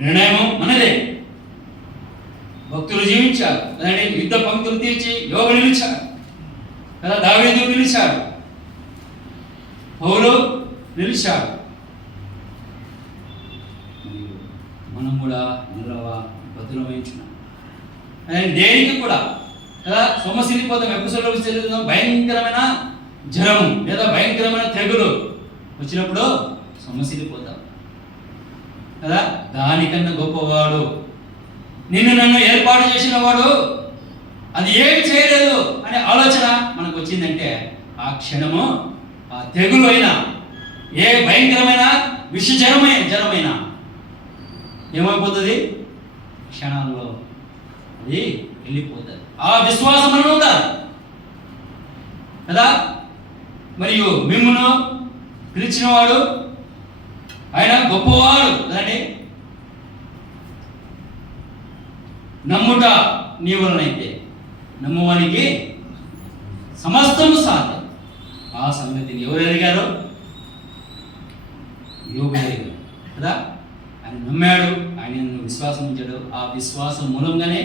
నిర్ణయం మనదే. భక్తులు జీవించారు కదండి, యుద్ధ పంక్తులు తీర్చి యోగ నిలిచాడు కదా, దావీదు నిలిచాడు, పౌలు నిలిచాడు. మరియు మనం కూడా భద్రమయించున్నాం. దేనికి కూడా కదా సొమ్మసిల్లిపోతాం. ఎప్పుడు భయంకరమైన జ్వరము లేదా భయంకరమైన తెగులు వచ్చినప్పుడు సొమ్మసిల్లిపోతాం కదా. దానికన్నా గొప్పవాడు, నిన్ను నన్ను ఏర్పాటు చేసిన వాడు అది ఏమి చేయలేదు అనే ఆలోచన మనకు వచ్చిందంటే, ఆ క్షణము ఆ తెగులు అయినా ఏ భయంకరమైన జ్వరమైనా ఏమైపోతుంది? క్షణాల్లో అది వెళ్ళిపోతుంది. ఆ విశ్వాసం మనం ఉండాలి కదా. మరియు మిమ్మును పిలిచినవాడు ఆయన గొప్పవాడు కదండి. నమ్ముట నీ వలనైతే నమ్మువానికి సమస్తము సాధ్యం. ఆ సంగతిని ఎవరు ఎరిగారు? యోబు ఎరిగాడు కదా. ఆయన నమ్మాడు, ఆయన విశ్వాసం ఉంచాడు, ఆ విశ్వాసం మూలంగానే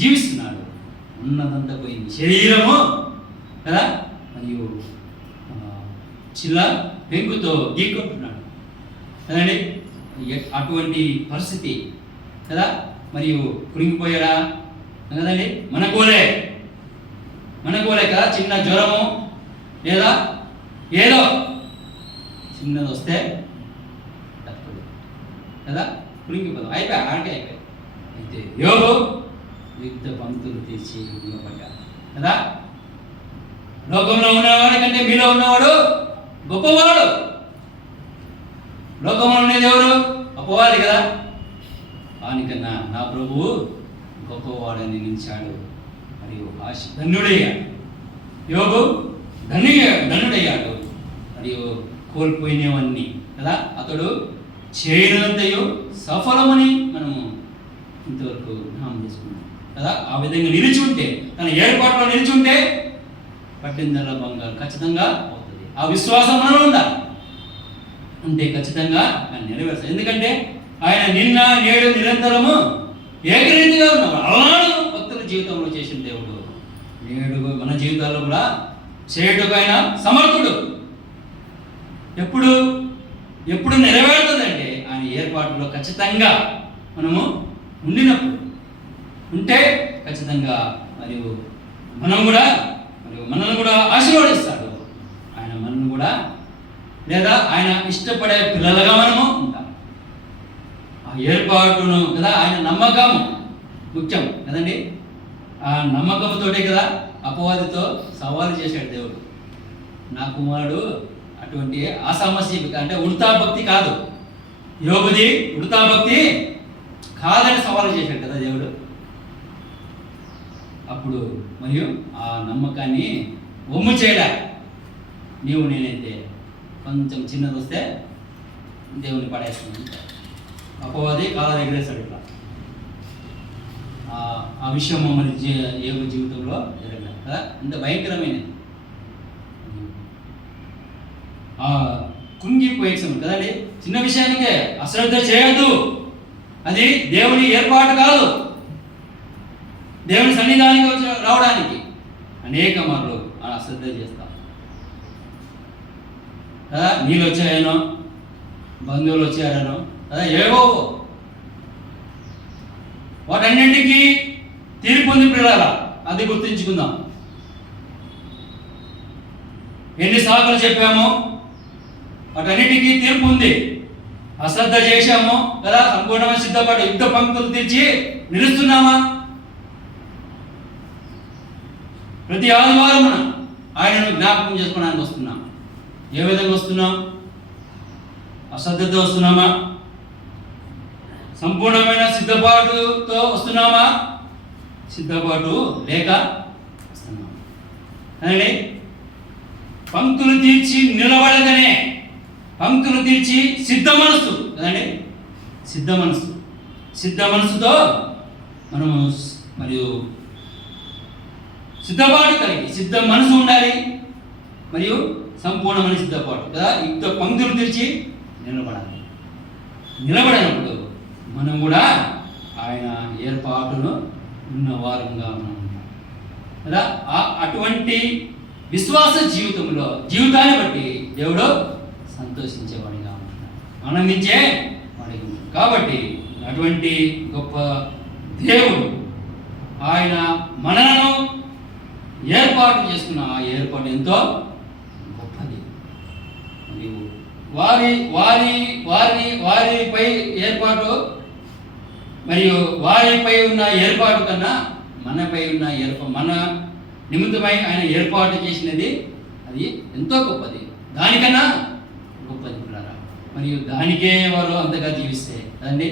జీవిస్తున్నాడు. ఉన్నదంతా పోయింది, శరీరము కదా, మరియు చిల్ల పెంకుతో గీక్కుంటున్నాడు కదండి. అటువంటి పరిస్థితి కదా. మరియు కురింగిపోయాడా కదండి. మనకోలే కదా, చిన్న జ్వరము లేదా ఏదో చిన్నది వస్తే తప్పదు కదా, కురింగిపోదాం, ఆడికే అయిపోయాయి. అయితే యోబు యుద్ధ పంక్తులు తీర్చి నిలబడ్డాడు కదా. లోకంలో ఉన్నవాడి కంటే మీలో ఉన్నవాడు గొప్పవాడు. లోకంలో ఉండేది ఎవరు? అపవాది కదా. వానికన్నా నా ప్రభువు గొప్పవాడని నిలిచాడు. మరియు ధన్యుడయ్యాడు. యోబు ధన్యుడయ్యాడు. మరియు కోల్పోయినవన్నీ కదా అతడు చేయనంతయో సఫలమని మనము ఇంతవరకు జ్ఞాపకం చేసుకున్నాం కదా. ఆ విధంగా నిలిచి ఉంటే, తన ఏర్పాటులో నిలిచి ఉంటే పట్టిందల బంగారు ఖచ్చితంగా అవుతుంది. ఆ విశ్వాసం మనం ఉండాలి, ఉంటే ఖచ్చితంగా ఆయన నెరవేర్చాలి. ఎందుకంటే ఆయన నిన్న నేడు నిరంతరము ఏకరీతిగా ఉన్నాడు. అలాంటి భక్తుల జీవితంలో చేసిన దేవుడు నేడు మన జీవితాల్లో కూడా చేయటకు ఆయన సమర్థుడు. ఎప్పుడు నెరవేరుతుందంటే ఆయన ఏర్పాటులో ఖచ్చితంగా మనము ఉండినప్పుడు. ఉంటే ఖచ్చితంగా మరియు మనల్ని కూడా ఆశీర్వదిస్తాడు. ఆయన మనల్ని కూడా, లేదా ఆయన ఇష్టపడే పిల్లలుగా మనము ఉంటాం. ఆ ఏర్పాటును కదా, ఆయన నమ్మకము ముఖ్యం కదండి. ఆ నమ్మకంతోటే కదా అపవాదితో సవాలు చేశాడు దేవుడు. నా కుమారుడు అటువంటి ఆసామస్య అంటే ఉడతా భక్తి కాదు. యోబుది ఉడతా భక్తి కాదని సవాలు చేశాడు కదా దేవుడు. అప్పుడు మరియు ఆ నమ్మకాన్ని ఒమ్ము చేయలే. నీవు నేనైతే కొంచెం చిన్నది వస్తే దేవుని పడేస్తుంది, అపవాది కాళ్ళ ఎగరేశాడు ఇట్లా. ఆ విషయం మరి యోబు జీవితంలో జరగలేదు కదా, అంత భయంకరమైనది. కుంగిపోయేసాము కదండి. చిన్న విషయానికే అశ్రద్ధ చేయొద్దు, అది దేవుని ఏర్పాటు కాదు. దేవుని సన్నిధానికి రావడానికి అనేక మార్లు అశ్రద్ధ చేస్తాం కదా. నీళ్ళు వచ్చాయనో, బంధువులు వచ్చారనో కదా, ఏవో వాటన్నింటికీ తీర్పు ఉంది పిల్లరా, అది గుర్తించుకుందాం. ఎన్ని సాకులు చెప్పామో వాటన్నిటికీ తీర్పు ఉంది. అశ్రద్ధ చేశామో కదా, సంపూర్ణమైన సిద్ధపడి యుద్ధ పంక్తులు తీర్చి నిలుస్తున్నామా? ప్రతి ఆదివారం ఆయనను జ్ఞాపకం చేసుకోవడానికి వస్తున్నాం. ఏ విధంగా వస్తున్నాం? అశ్రద్ధతో వస్తున్నామా? సంపూర్ణమైన సిద్ధపాటుతో వస్తున్నామా? సిద్ధపాటు లేక వస్తున్నామా? అనండి, పంక్తులు తీర్చి నిలబడగానే, పంక్తులు తీర్చి సిద్ధ మనసు కదండి, సిద్ధ మనసుతో మనము మరియు సిద్ధపాటు కలిగి, సిద్ధ మనసు ఉండాలి మరియు సంపూర్ణమైన సిద్ధపాటు కదా. యుద్ధ పంక్తులు తీర్చి నిలబడినప్పుడు మనం కూడా ఆయన ఏర్పాటును ఉన్న వారంగా మనం ఉంటాం కదా. అటువంటి విశ్వాస జీవితాన్ని బట్టి దేవుడు సంతోషించేవాడిగా ఉంటున్నాడు, ఆనందించే వాడిగా ఉంటాడు. కాబట్టి అటువంటి గొప్ప దేవుడు ఆయన మనలను ఏర్పాటు చేసుకున్న ఆ ఏర్పాటు ఎంతో గొప్పది. మరియు వారిపై ఏర్పాటు మరియు వారిపై ఉన్న ఏర్పాటు కన్నా మనపై ఉన్న మన నిమిత్తమై ఆయన ఏర్పాటు చేసినది అది ఎంతో గొప్పది, దానికన్నా గొప్పది పిల్లరా. మరియు దానికే వారు అంతగా జీవిస్తే దాన్ని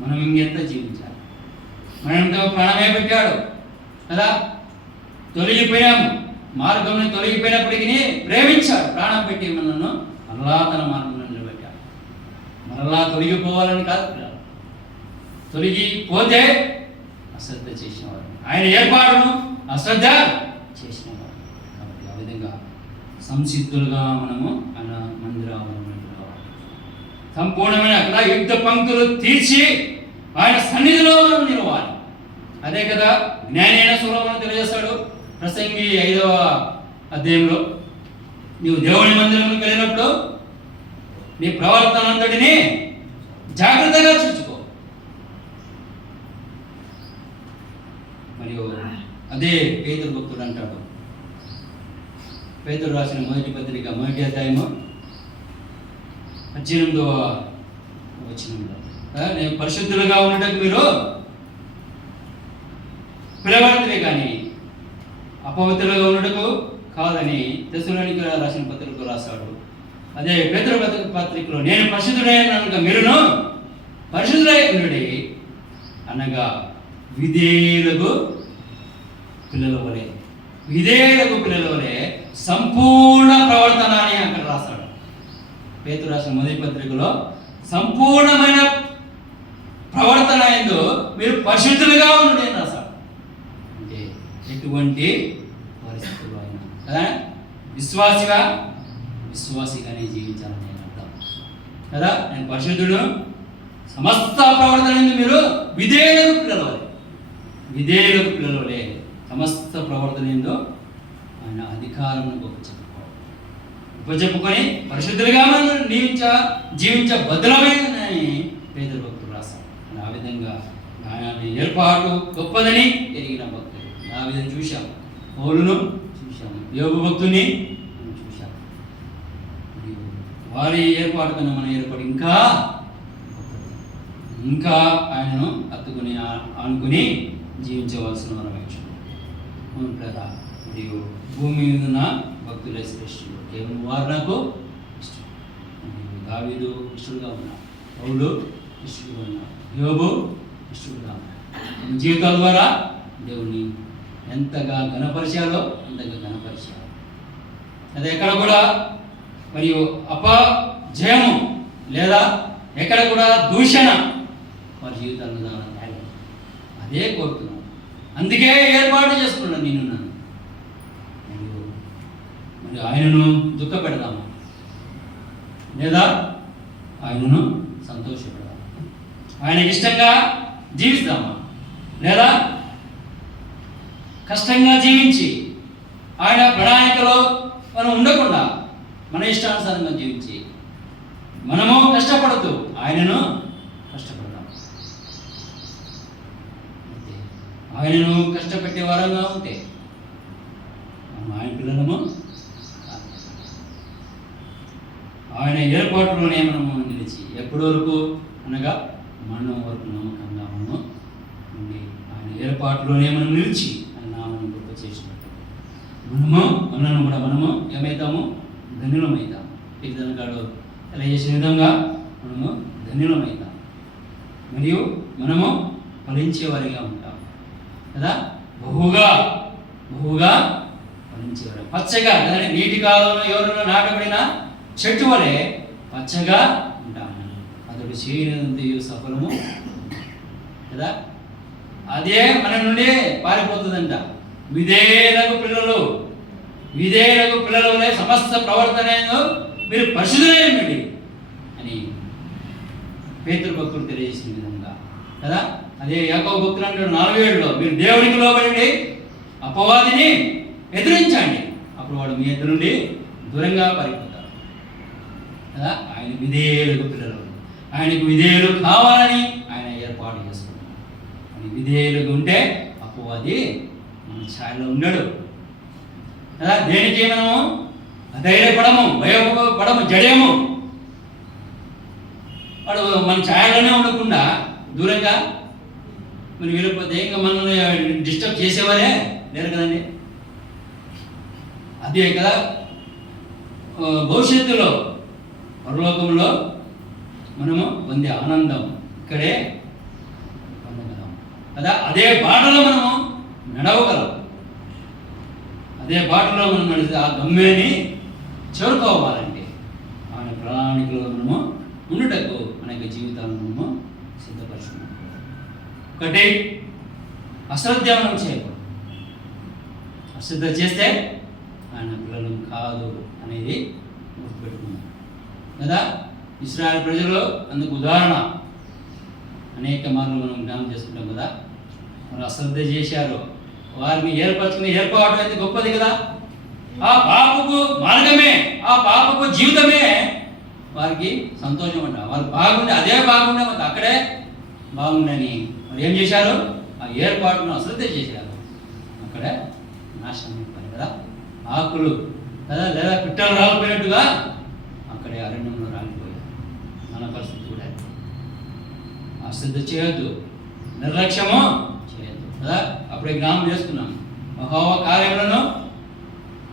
మనం ఇంకెంత జీవించాలి? మనంతో ప్రాణమే పెట్టాడు కదా. తొలగిపోయాము, మార్గంలో తొలగిపోయినప్పటికీ ప్రేమించాడు, ప్రాణం పెట్టి మనను మరలా తన మార్గంలో నిలబెట్టాడు. మరలా తొలగిపోవాలని కాదు, తొలగిపోతే అశ్రద్ధ చేసినవాడు, ఆయన ఏర్పాటును అశ్రద్ధ చేసినవాడు. కాబట్టి ఆ విధంగా సంసిద్ధులుగా మనము ఆయన మందిరాలను సంపూర్ణమైన అక్కడ యుద్ధ పంక్తులు తీర్చి ఆయన సన్నిధిలో మనం నిలవాలి. అదే కదా జ్ఞానైన సొలొమోను తెలియజేస్తాడు ప్రసంగి 5వ అధ్యాయంలో, నీవు దేవుని మందిరంలోకి వెళ్ళినప్పుడు నీ ప్రవర్తన అంతటిని జాగ్రత్తగా చూసుకో. మరియు అదే పేతురు భక్తుడు అంటాడు, పేతురు రాసిన మొదటి పత్రిక 1వ అధ్యాయము 18వ వచనంలో, నేను పరిశుద్ధులుగా ఉండటం మీరు పిలవడమే కానీ అపవిత్రులుగా ఉండటకు కాదని తెస్సలోనికీయులకు రాసిన పత్రికలో రాశాడు. అదే పేతురు పత్రికలో, నేను పరిశుద్ధుడైన మీరును పరిశుద్ధులై ఉండుడి అనగా విధేయులకు పిల్లల వలె సంపూర్ణ ప్రవర్తన అని అక్కడ రాశాడు. పేతురు రాసిన మొదటి పత్రికలో సంపూర్ణమైన ప్రవర్తన ఎందు మీరు పరిశుద్ధులుగా ఉండండి అని రాశాడు. అంటే ఎటువంటి పరిస్థితుల్లో అయినా కదా విశ్వాసిగానే జీవించాలని నేను అర్థం కదా. నేను పరిశుద్ధుడు, సమస్త ప్రవర్తన ఎందు మీరు విధేయులకు పిల్లలవలే సమస్త ప్రవర్తన ఏందో ఆయన అధికారం ఉపచెప్పుకొని పరిశుద్ధులుగా మనం జీవించ బదులమైనదని పేతురు భక్తుడు రాశారు. ఆ విధంగా ఆయన ఏర్పాటు గొప్పదని ఎరిగిన భక్తులు ఆ విధంగా చూశాం. పౌలును చూశాము, యోబు భక్తుని చూశాము. వారి ఏర్పాటు కన్నా మన ఏర్పాటు ఇంకా ఆయనను ఆనుకుని జీవించవలసిన వరమేక్షణ. మరియు భూమి మీద ఉన్న భక్తులే శ్రేష్ఠులు, కేవలం వారు నాకు ఇష్టం. దావీదు ఇష్టడుగా ఉన్నాడు, పౌలు ఇష్టడుగా ఉన్నాడు. యోబు ఇష్టడుగా మన జీవితాల ద్వారా దేవుని ఎంతగా ఘనపరిచాలో అంతగా ఘనపరిచారు. అది ఎక్కడ కూడా మరియు అపజయము లేదా ఎక్కడ కూడా దూషణ వారి జీవితాలను ద్వారా త్యాగం అదే కోరుతున్నాను. అందుకే ఏర్పాటు చేసుకున్నాను నేను నన్ను. మరి ఆయనను దుఃఖపెడదామా లేదా ఆయనను సంతోషపెడదామా? ఆయనకి ఇష్టంగా జీవిస్తామా లేదా కష్టంగా జీవించి ఆయన ప్రణాళికలో మనం ఉండకుండా మన ఇష్టానుసారంగా జీవించి మనము కష్టపడుతూ ఆయనను కష్టపడదాం. ఆయనను కష్టపెట్టే వారంగా ఉంటే మనం ఆయన పిల్లలము ఆయన ఏర్పాటులోనే మనము నిలిచి ఎప్పటి వరకు అనగా మరణం వరకు నమ్మకంగా మనము ఉండి ఆయన ఏర్పాటులోనే మనం నిలిచి ఆయన నామను గొప్ప చేసినట్టు మనము ఏమవుతాము? ధన్యులమవుతాము. కీర్తనకారుడు ఎలా చేసిన విధంగా మనము ధన్యులమవుతాం మరియు మనము ఫలించేవారిగా ఉంటాం కదా. బహుగా ఫలించేవారు, పచ్చగా కదండి. నీటి కాలంలో ఎవరిలో నాటబడిన చెట్టు వలె పచ్చగా ఉంటాము. అతడు చేయనంత సఫలము కదా. అదే మన నుండి పారిపోతుందంట. విధేయులకు పిల్లలు సమస్త ప్రవర్తన మీరు పరిశుద్ధులైనది అని పేతురు భక్తులు తెలియజేసిన విధంగా కదా. అదే యాకోబు భక్తులు అంటాడు 4:7లో మీరు దేవునికి లోబడి అపవాదిని ఎదిరించండి, అప్పుడు వాడు మీ ఎదురు నుండి దూరంగా పారిపోతారు కదా. ఆయన విధేయులకు పిల్లలు, ఆయనకు విధేయులు కావాలని ఆయన ఏర్పాటు చేసుకున్నాడు. ఆయన విధేయులుగా ఉంటే అపవాది మన ఛాయలో ఉండడు కదా. దేనికి మనము ధైర్యపడము, భయపడము, జడేము. వాడు మన ఛాయలోనే ఉండకుండా దూరంగా మరి వెళ్ళిపోతే ఇంకా మనల్ని డిస్టర్బ్ చేసేవారే లేరు కదండి. అదే కదా భవిష్యత్తులో పరలోకంలో మనము పొందే ఆనందం ఇక్కడే పొందగలం కదా. అదే బాటలో మనము నడవగలం. అదే బాటలో మనం నడిస్తే ఆ గమ్యాన్ని చేరుకోవాలంటే ఆయన ప్రణాళికలో మనము ఉండుటకు మన యొక్క జీవితాలను మనము సిద్ధపరుచుకున్నాం. ఒకటి అశ్రద్ధ మనం చేయకూడదు. అశ్రద్ధ చేస్తే ఆయన పిల్లలు కాదు అనేది గుర్తుపెట్టుకున్నాం కదా. ఇశ్రాయేలు ప్రజలు అందుకు ఉదాహరణ అనేక మార్లు మనం జ్ఞానం చేసుకుంటాం కదా. వాళ్ళు అశ్రద్ధ చేశారు, వారిని ఏర్పరచుకునే ఏర్పాటు అయితే గొప్పది కదా. ఆ పాపకు మార్గమే, ఆ పాపకు జీవితమే వారికి సంతోషం అంట. వారు బాగుండే అదే బాగుండే మాకు అక్కడే బాగుండని మరి ఏం చేశారు? ఆ ఏర్పాటును అశ్రద్ధ చేశారు, అక్కడే నాశనం అయిపోయింది కదా. ఆకులు కదా లేదా పిట్టలు రాలిపోయినట్టుగా అక్కడే అరణ్యంలో రాలిపోయారు. మన పరిస్థితి కూడా అశ్రద్ధ చేయొద్దు, నిర్లక్ష్యము చేయొద్దు కదా. అప్పుడే జ్ఞానం చేసుకున్నాం, యెహోవా కార్యములను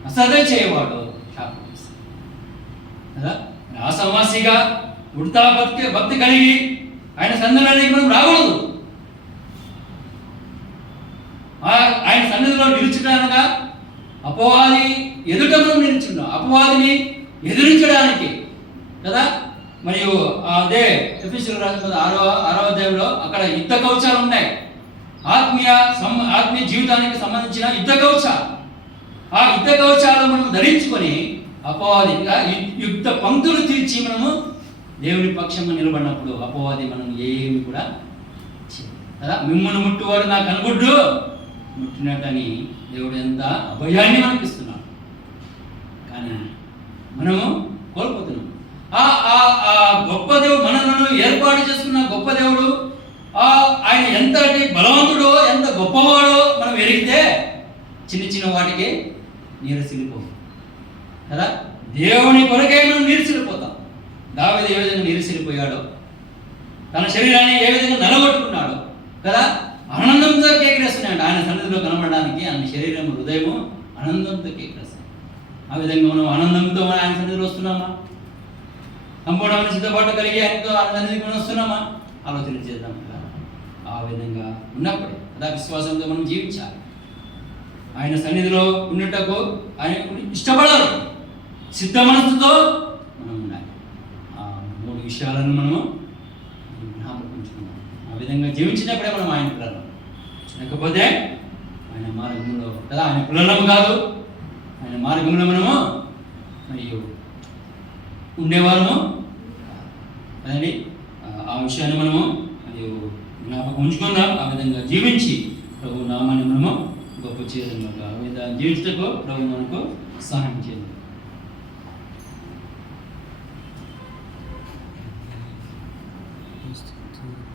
అశ్రద్ధ చేయవాడు శాపం కదా. ఆసమాసిగా ఉడతా భక్తి కలిగి ఆయన సన్నిధిలోకి మనం రాకూడదు. ఆయన సన్నిధిలో నిలుచుటానగా అపవాది ఎదుట మనం నిలుచున్నాం, అపవాదిని ఎదిరించడానికి కదా. మరియు అదే ఎఫెసీయులకు రాసిన 6వ అధ్యాయంలో అక్కడ యుద్ధ కవచాలు ఉన్నాయి. ఆత్మీయ జీవితానికి సంబంధించిన యుద్ధ కవచాలు. ఆ యుద్ధ కవచాలు మనం ధరించుకొని అపవాదిగా యుద్ధ పంక్తులు తీర్చి మనము దేవుని పక్షంగా నిలబడినప్పుడు అపవాది మనం ఏమి కూడా కదా. మిమ్మల్ని ముట్టువాడు నాకు అనుకుంటూ ముట్టినట్టని దేవుడు ఎంత అభయాన్ని మనకి ఇస్తున్నాడు, కానీ మనము కోల్పోతున్నాం. ఆ గొప్ప దేవుడు మనలను ఏర్పాటు చేసుకున్న గొప్ప దేవుడు ఆయన ఎంతటి బలవంతుడో ఎంత గొప్పవాడో మనం ఎరిగితే చిన్న చిన్న వాటికి నీరసిల్లిపోం కదా. దేవుని కొరకే మనం నీరసిల్లిపోతాం. దావీదు ఏ విధంగా నీరసిల్లిపోయాడో, తన శరీరాన్ని ఏ విధంగా నలగొట్టుకున్నాడో కదా. ఆనందంతో కేకరేస్తున్నాడు ఆయన సన్నిధిలో కనబడడానికి. ఆయన శరీరం హృదయము ఆనందంతో కేకరేస్తాడు. ఆ విధంగా మనం ఆనందంతో ఆయన సన్నిధిలో వస్తున్నామా? సంపూర్ణమైన సిద్ధపాటు కలిగి ఆయనతో ఆయన సన్నిధికి మనం వస్తున్నామా? ఆలోచన చేద్దాం. ఆ విధంగా ఉన్నప్పుడే అదా విశ్వాసంతో మనం జీవించాలి. ఆయన సన్నిధిలో ఉన్నటకు ఆయన ఇష్టపడాలి, సిద్ధ మనసుతో మనం ఉండాలి. ఆ 3 విషయాలను మనము జ్ఞాపకించుకున్నాం. ఆ విధంగా జీవించినప్పుడే మనం ఆయన పిల్లలం. లేకపోతే ఆయన మార్గంలో కదా ఆయన పిల్లలం కాదు, ఆయన మార్గంలో మనము మరియు ఉండేవారము అదండి. ఆ విషయాన్ని మనము మరియు జ్ఞాపకం ఉంచుకుందాం. ఆ విధంగా జీవించి ప్రభు నామాన్ని మనము గొప్ప చేయడం, ఆ విధంగా జీవించటకు ప్రభు మనకు సహాయం చేయాలి.